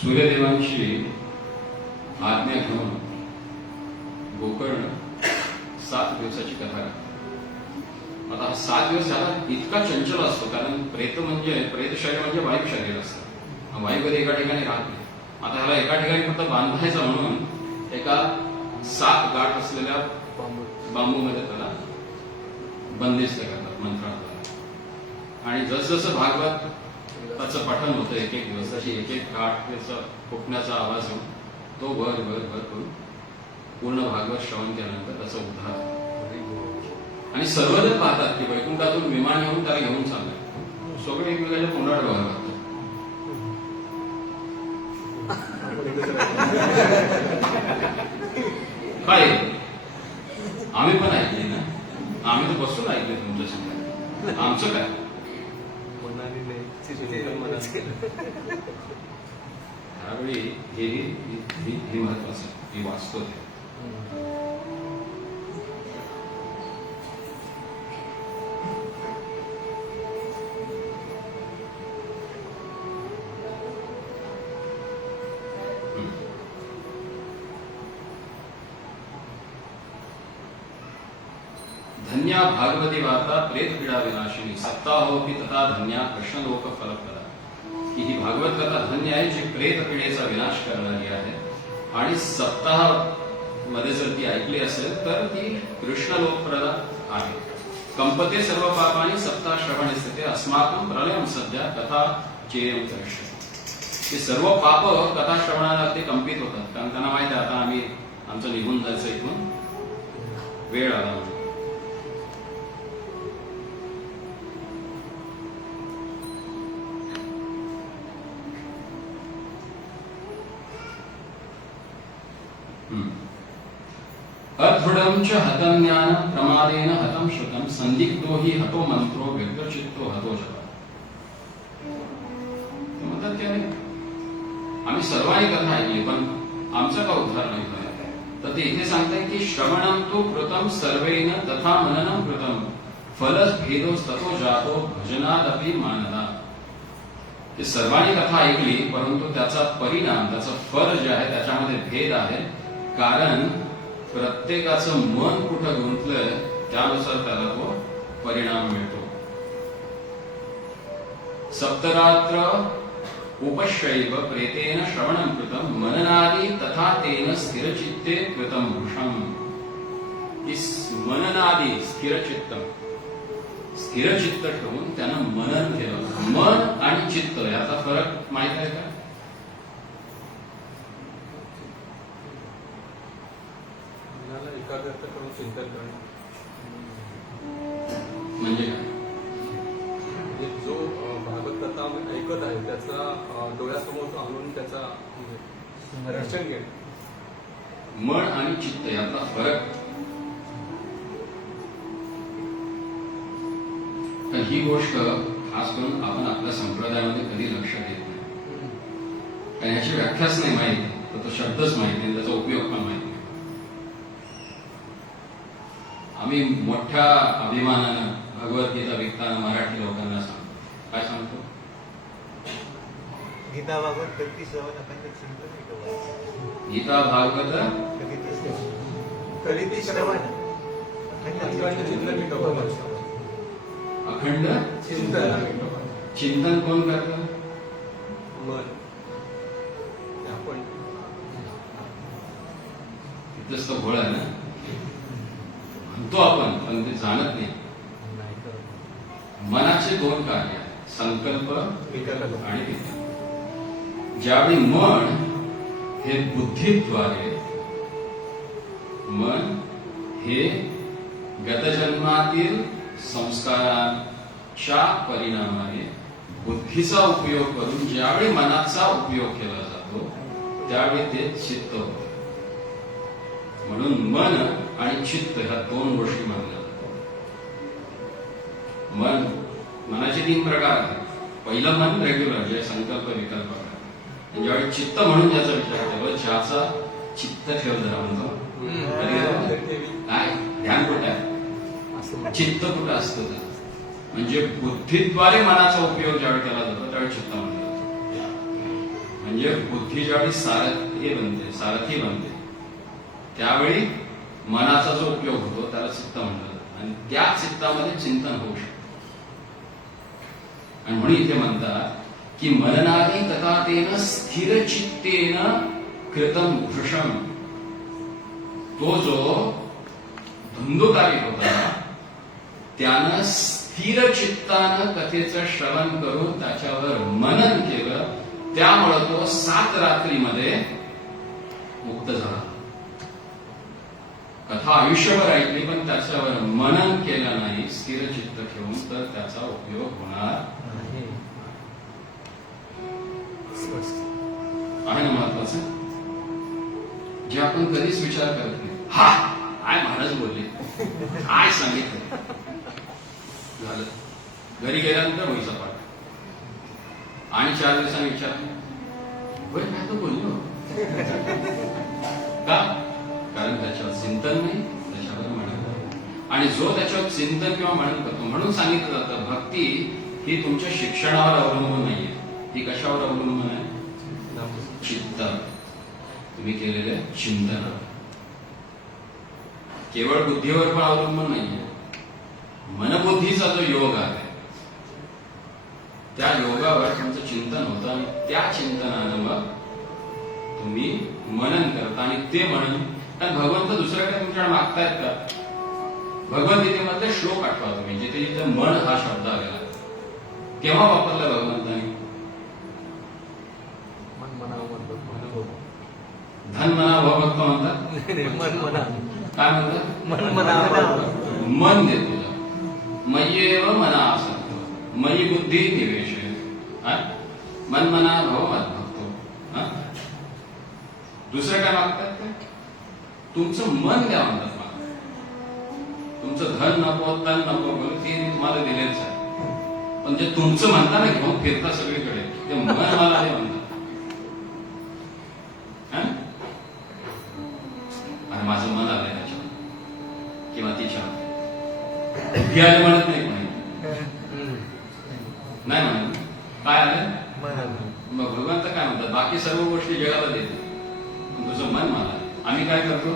सूर्यदेवांची आज्ञा घेऊन गोकर्ण 7 दिवसाची कथा करतात. आता हा 7 दिवस झाला इतका चंचल असतो, कारण प्रेत शरीर म्हणजे वायू शरीर असतं. वायू कधी एका ठिकाणी राहत नाही. आता ह्याला एका ठिकाणी फक्त बांधायचं म्हणून एका 7 गाठ असलेल्या बांबूमध्ये त्याला बंदिस्त करतात मंत्राद्वारे. आणि जसजसं भागवत त्याचं पठण होतं एक एक दिवस, तशी एक एक गाठ त्याचा फुकण्याचा आवाज होऊन तो भर भर भर करून पूर्ण भागवत श्रवण केल्यानंतर त्याचा उद्धार. आणि सर्वजण पाहतात की वैकुंठातून विमान येऊन त्याला घेऊन चाललंय. सगळे एकमेकांच्या तोंडात बघायला लागतात. काय आम्ही पण ऐकले ना, आम्ही तर बसून ऐकले तुमच्या समोर, आमचं काय? त्यावेळी हे महत्वाचं आहे, हे वाचतो ते. धन्या भागवती वार्ता प्रेत पीडा विनाशिनी सप्ताहोपी तथा धन्या कृष्णलोक फलप्रदा. की ही भागवत कथा धन्य आहे जी प्रेत पीडेचा विनाश करणारी आहे. आणि सप्ताह मध्ये जर ती ऐकली असेल तर ती कृष्णलोकप्रदा आहे. कंपते सर्व पापानी सप्ताह श्रवणे स्थिते अस्माकं प्रलयं सद्या कथा चेयं दर्शय. ते सर्व पाप कथा श्रवणाला ते कंपित होतात, कारण त्यांना माहिती आहे आता आम्ही आमचं निघून जायचं इथून, वेळ आला म्हणून. अदृढं च हतं ज्ञान प्रमादेन हतं श्रुतं संदिग्धो हि हतो मंत्रो व्यग्रचित्तो हतो जप. म्हणतात की आम्ही सर्वांनी कथा ऐकली पण आमचा का उद्धार नाही झाला. तर ते इथे सांगताय की श्रवणं तु कृतं सर्वेन तथा मननं कृतं फलस भेदोस्ततो जातो भजनादपि मानदा. ते सर्वांनी कथा ऐकली परंतु त्याचा परिणाम, त्याचं फल जे आहे त्याच्यामध्ये भेद आहे, कारण प्रत्येकाचं मन कुठं गुंतलंय त्यानुसार त्याला तो परिणाम मिळतो. सप्तरात्र उपशैव प्रेतेन श्रवणं कृतं मननादि तथा तेन स्थिरचित्ते कृतं वृषम्. मननादि स्थिरचित्तम, स्थिरचित्त ठेवून त्यानं मनन केलं. मन आणि चित्त याचा फरक माहित आहे का? मनाला एकाग्रता करून चिंतन करणं म्हणजे काय? जो भागवत कथा ऐकत आहे त्याचा डोळ्यासमोर आणून त्याचा दर्शन घेणं. मन आणि चित्त यातला फरक. तर ही गोष्ट खास करून आपण आपल्या संप्रदायामध्ये कधी लक्ष देत नाही, कारण ह्याची व्याख्याच नाही माहिती, तर तो शब्दच माहिती नाही, त्याचा उपयोग पण माहिती नाही. आम्ही मोठ्या अभिमानानं भगवद्गीता विकताना मराठी लोकांना सांगतो. काय सांगतो? गीता भागवत कधी सवन अखंड चिंतन. गीता भागवत कधी श्रवण अखंड चिंतन अखंड चिंतन. चिंतन कोण करतं? मन. आपण तिथंच तो घोळ आहे ना, म्हणतो आपण पण ते जाणत नाही. मनाचे दोन कार्य आहेत, संकल्प आणि विकल्प. ज्यावेळी मन हे बुद्धीद्वारे, मन हे गतजन्मातील संस्काराच्या परिणामाने बुद्धीचा उपयोग करून ज्यावेळी मनाचा उपयोग केला जातो त्यावेळी ते चित्त होते. म्हणून मन आणि चित्त ह्या दोन गोष्टी मानल्या जातात. मनाचे 3 प्रकार आहेत. पहिलं मन रेग्युलर, जे संकल्प विकल्प करतात. ज्यावेळी चित्त म्हणून ज्याचा विचार केला, ज्याचा चित्त ठेव जरा म्हणतो काय ध्यान कुठे आहे, चित्त कुठं असतं तर. म्हणजे बुद्धीद्वारे मनाचा उपयोग ज्यावेळी केला जातो त्यावेळी चित्त म्हणलं जातं. म्हणजे बुद्धी ज्यावेळी सारथी बनते त्यावेळी मनाचा जो उपयोग होतो त्याला चित्त म्हणलं जातं, आणि त्या चित्तामध्ये चिंतन होऊ शकतं. आणि म्हणून इथे म्हणतात की मननादि तथा तेन स्थिर चित्तेन कृतं वृषम्. तो जो धुंदुकारी होता त्यानं स्थिर चित्तानं कथेचं श्रवण करून त्याच्यावर मनन केलं, त्यामुळं तो 7 रात्रीमध्ये मुक्त झाला. कथा आयुष्यभर ऐकली पण त्याच्यावर मनन केलं नाही, स्थिर चित्त ठेवून, तर त्याचा उपयोग होणार आहे ना. महत्वाचं जे आपण कधीच विचार करत नाही. काय महाराज बोलले, काय सांगितलं, झालं. घरी गेल्यानंतर होईचा पाठ, आणि 4 दिवसांनी विचार होय काय तो बोललो का, कारण त्याच्यावर चिंतन नाही, त्याच्यावर मनन नाही. आणि जो त्याच्यावर चिंतन किंवा मनन करतो, म्हणून सांगितलं जातं भक्ती ही तुमच्या शिक्षणावर अवलंबून नाहीये. ती कशावर अवलंबून आहे? चित्त, तुम्ही केलेले चिंतन. केवळ बुद्धीवर पण अवलंबून नाहीये. मनबुद्धीचा जो योग आहे त्या योगावर तुमचं चिंतन होतं, आणि त्या चिंतनानं मग तुम्ही मनन करता. आणि ते म्हणून कारण भगवंत दुसरं काही तुमच्याकडे मागतायत का? भगवद्गीतेमधले श्लोक आठवा तुम्ही, जिथे जिथे मन हा शब्द आलेला केव्हा वापरला भगवंतांनी? मन मना भव भक्त म्हणतात. मन म्हणा. काय म्हणतात? मन म्हणा. मन दे तुझं. मय्येव मना आसक्तो मयी बुद्धी निवेशय. मन मना भव मद्भक्तो. दुसरं काय मागतात ते? तुमचं मन द्या म्हणतात मला. तुमचं धन नको, तन नको, ते मी तुम्हाला दिलेच आहे. पण जे तुमचं म्हणता ना घेऊन फिरता सगळीकडे, ते मन मला हे म्हणतात. आणि माझं मन आलंय त्याच्यावर किंवा तिच्यावर. बुद्धी आले म्हणत नाही कोणी. नाही म्हणत. काय आलं? मग भगवंत काय म्हणतात? बाकी सर्व गोष्टी जगाला देते, पण तुझं मन मला. आम्ही काय करतो?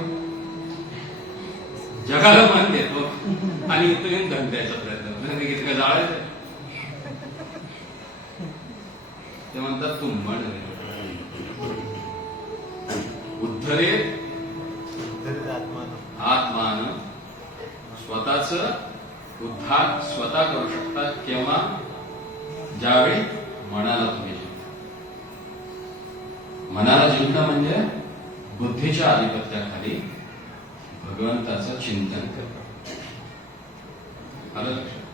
जगाला मन देतो आणि इथं येऊन धन द्यायचा प्रयत्न करतो. इतकं जाळायचं. ते म्हणतात तू मन उद्धरे आत्मान. स्वतःच उद्धार स्वतः करू शकतात केव्हा? ज्यावेळी मनाला तुम्ही जिंकता. मनाला जिंकणं म्हणजे बुद्धीच्या आधिपत्याखाली भगवंताचं चिंतन करणं. आलं लक्षात?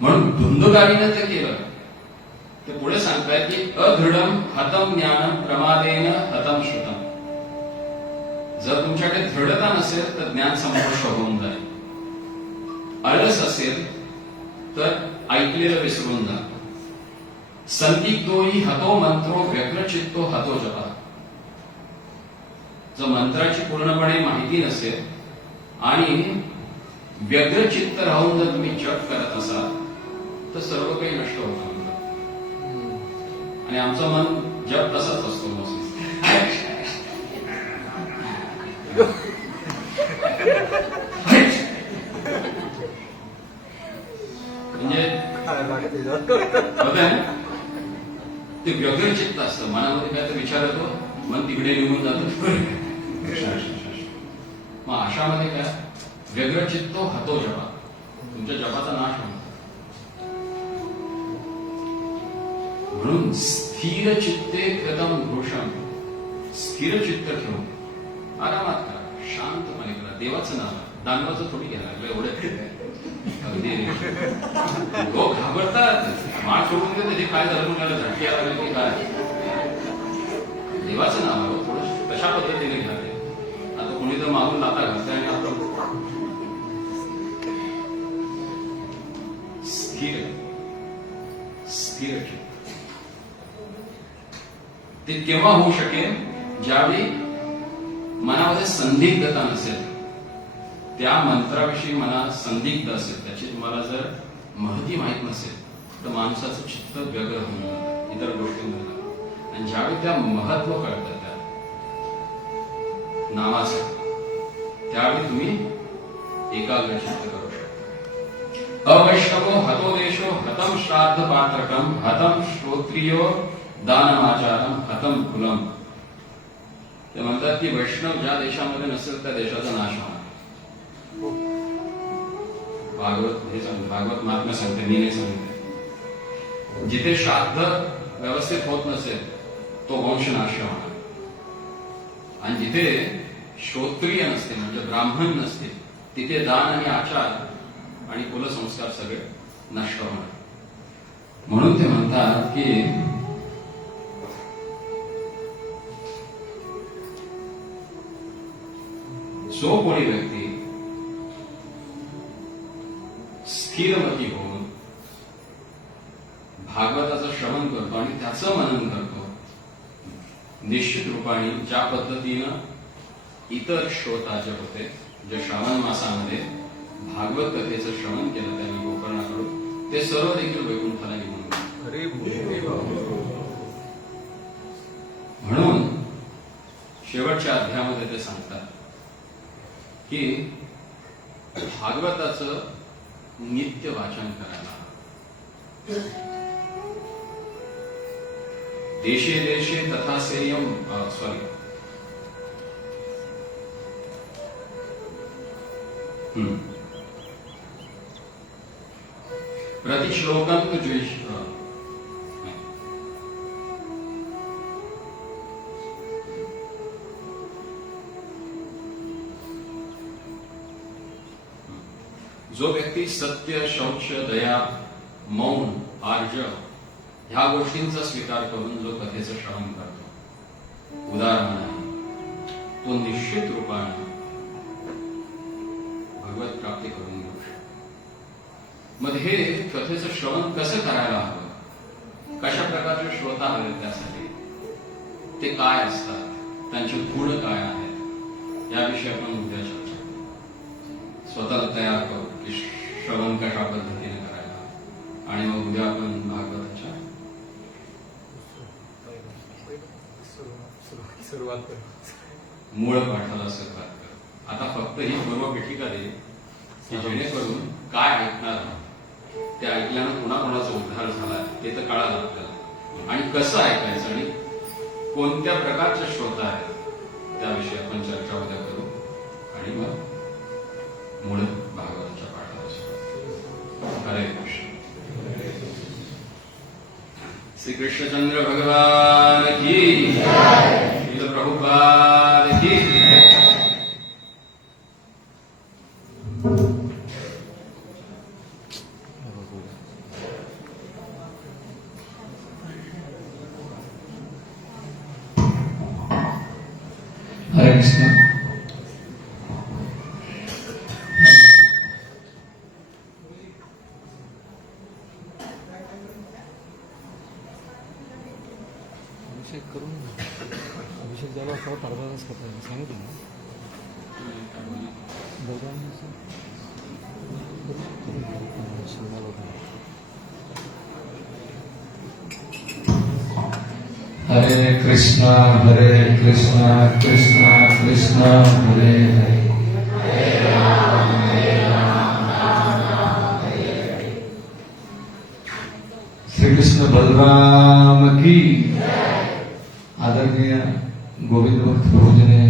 म्हणून धुंदुकारीनं ते केलं. ते पुढे सांगतायत की अदृढम हतम ज्ञानम प्रमादेन हतम श्रुतम. जर तुमच्याकडे दृढता नसेल तर ज्ञान संपुष्ट होऊन जाईल. आळस असेल तर ऐकलेलं विसरून जा. संदिग्धोही हतो मंत्रो व्यग्रचित्तो हतो जपा. जर मंत्राची पूर्णपणे माहिती नसेल आणि व्यग्रचित्त राहून जर तुम्ही जप करत असाल तर सर्व काही नष्ट होतं. आणि आमचं मन जप तसाच असतो. म्हणजे ते व्यग्रचित्त असतं. मनामध्ये काय तर विचार येतो, मन तिकडे निघून जातं. मग अशामध्ये काय? व्यग्रचित्तो हतो जपा. तुमच्या जपाचा नाश होतो. म्हणून स्थिर चित्ते कृतम घोषम. स्थिर चित्त ठेवून आरामात करा, शांतपणे करा. देवाचं नाव. दानवाचं थोडी घ्यायला लागलं एवढं. अगदी लोक घाबरतात. माळ सोडून दे, त्याचे काय झालं म्हणाला झटके आले की काय. देवाचं नाव आहे थोडं कशा पद्धतीने घ्या. आता कोणी तर मागून लाता घालतंय आणि आपण स्थिर स्थिर चित्त. ते केव्हा होऊ शकेल? ज्यावेळी मनामध्ये संदिग्धता नसेल, त्या मंत्राविषयी मनात संदिग्ध असेल, त्याची तुम्हाला जर महती माहित नसेल तर माणसाचं चित्त व्यग्र होऊन जातं इतर गोष्टींमध्ये. आणि ज्यावेळी त्या महत्व कळतं त्या नामाचं, त्यावेळी तुम्ही एकाग्र चित्त करू शकता. अवैष्णवो हतो देशो हतम श्राद्ध पात्रकम हतम श्रोत्रियो दानमाचारम हतम कुलम. ते म्हणतात की वैष्णव ज्या देशामध्ये नसेल त्या देशाचा नाश होणार. भागवत हे सांगते, भागवत महात्म्य सांगते, मी नाही सांगते. जिथे श्राद्ध व्यवस्थित होत नसेल तो वंश नाश होणार. आणि जिथे श्रोत्रिय नसते म्हणजे ब्राह्मण नसते तिथे दान आणि आचार आणि कुलसंस्कार सगळे नष्ट होणार. म्हणून ते म्हणतात की जो कोणी व्यक्ती स्थिरमती होऊन भागवताचं श्रवण करतो आणि त्याचं मनन करतो, निश्चित रूपाने ज्या पद्धतीनं इतर श्रोता जे होते, जे श्रावण मासामध्ये भागवत कथेचं श्रवण केलं त्यांनी गोकर्णाकडून, ते सर्व देखील वैकुंठाला निघून गेले. म्हणून शेवटच्या अध्यायामध्ये ते सांगतात की भागवताचं नित्य वाचन करायला. देशे देशे तथा सेयम प्रतिश्लोकम द्वेष. जो व्यक्ती सत्य, शौच, दया, मौन, आर्ज ह्या गोष्टींचा स्वीकार करून जो कथेचं श्रवण करतो, उदार मनाने, तो निश्चित रूपाने भगवत प्राप्ती करून घेऊ शकतो. मग हे कथेचं श्रवण कसं करायला हवं, कशा प्रकारचे श्रोता हवे त्यासाठी, ते काय असतात, त्यांचे गुण काय आहेत, याविषयी आपण उद्या चर्चा करू. स्वतःला तयार करू की श्रवण कशा पद्धतीने करायला, आणि मग उद्या आपण भागवताच्या सुरुवात करू. मूळ पाठाला सुरुवात करू. आता फक्त ही पूर्वपीठिका दे की जेणेकरून काय ऐकणार आहोत, ते ऐकल्यानं कोणाकोणाचा उद्धार झाला ते तर कळालं आपल्याला, आणि कसं ऐकायचं आणि कोणत्या प्रकारचे श्रोता आहेत त्याविषयी आपण चर्चा उद्या करू. आणि मग मूळ भागवताच्या पाठाला सुरुवात. हरे कृष्ण. श्री कृष्णचंद्र भगवान की श्रील प्रभुपाद की. हरे कृष्ण. अभिषेक करून अभिषेक झाला असा अर्धा तास करता सांगितलं ना हरे कृष्णा कृष्णा कृष्णा हरे हरे. श्री कृष्ण बलराम की. आदरणीय गोविंद भक्त प्रभुजने,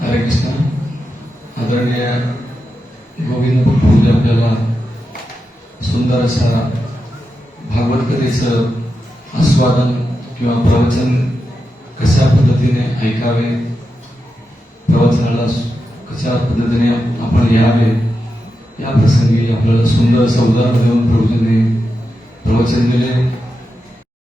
हरे कृष्ण. आदरणीय गोविंद भक्त प्रभुजी आपल्याला सुंदर असा भागवत कथेचं आस्वादन किंवा प्रवचन कशा पद्धतीने ऐकावे, प्रवचनाला कशा पद्धतीने आपण यावे, या प्रसंगी आपल्याला सुंदर असं उदाहरण देऊन प्रभूजींनी प्रवचन दिले.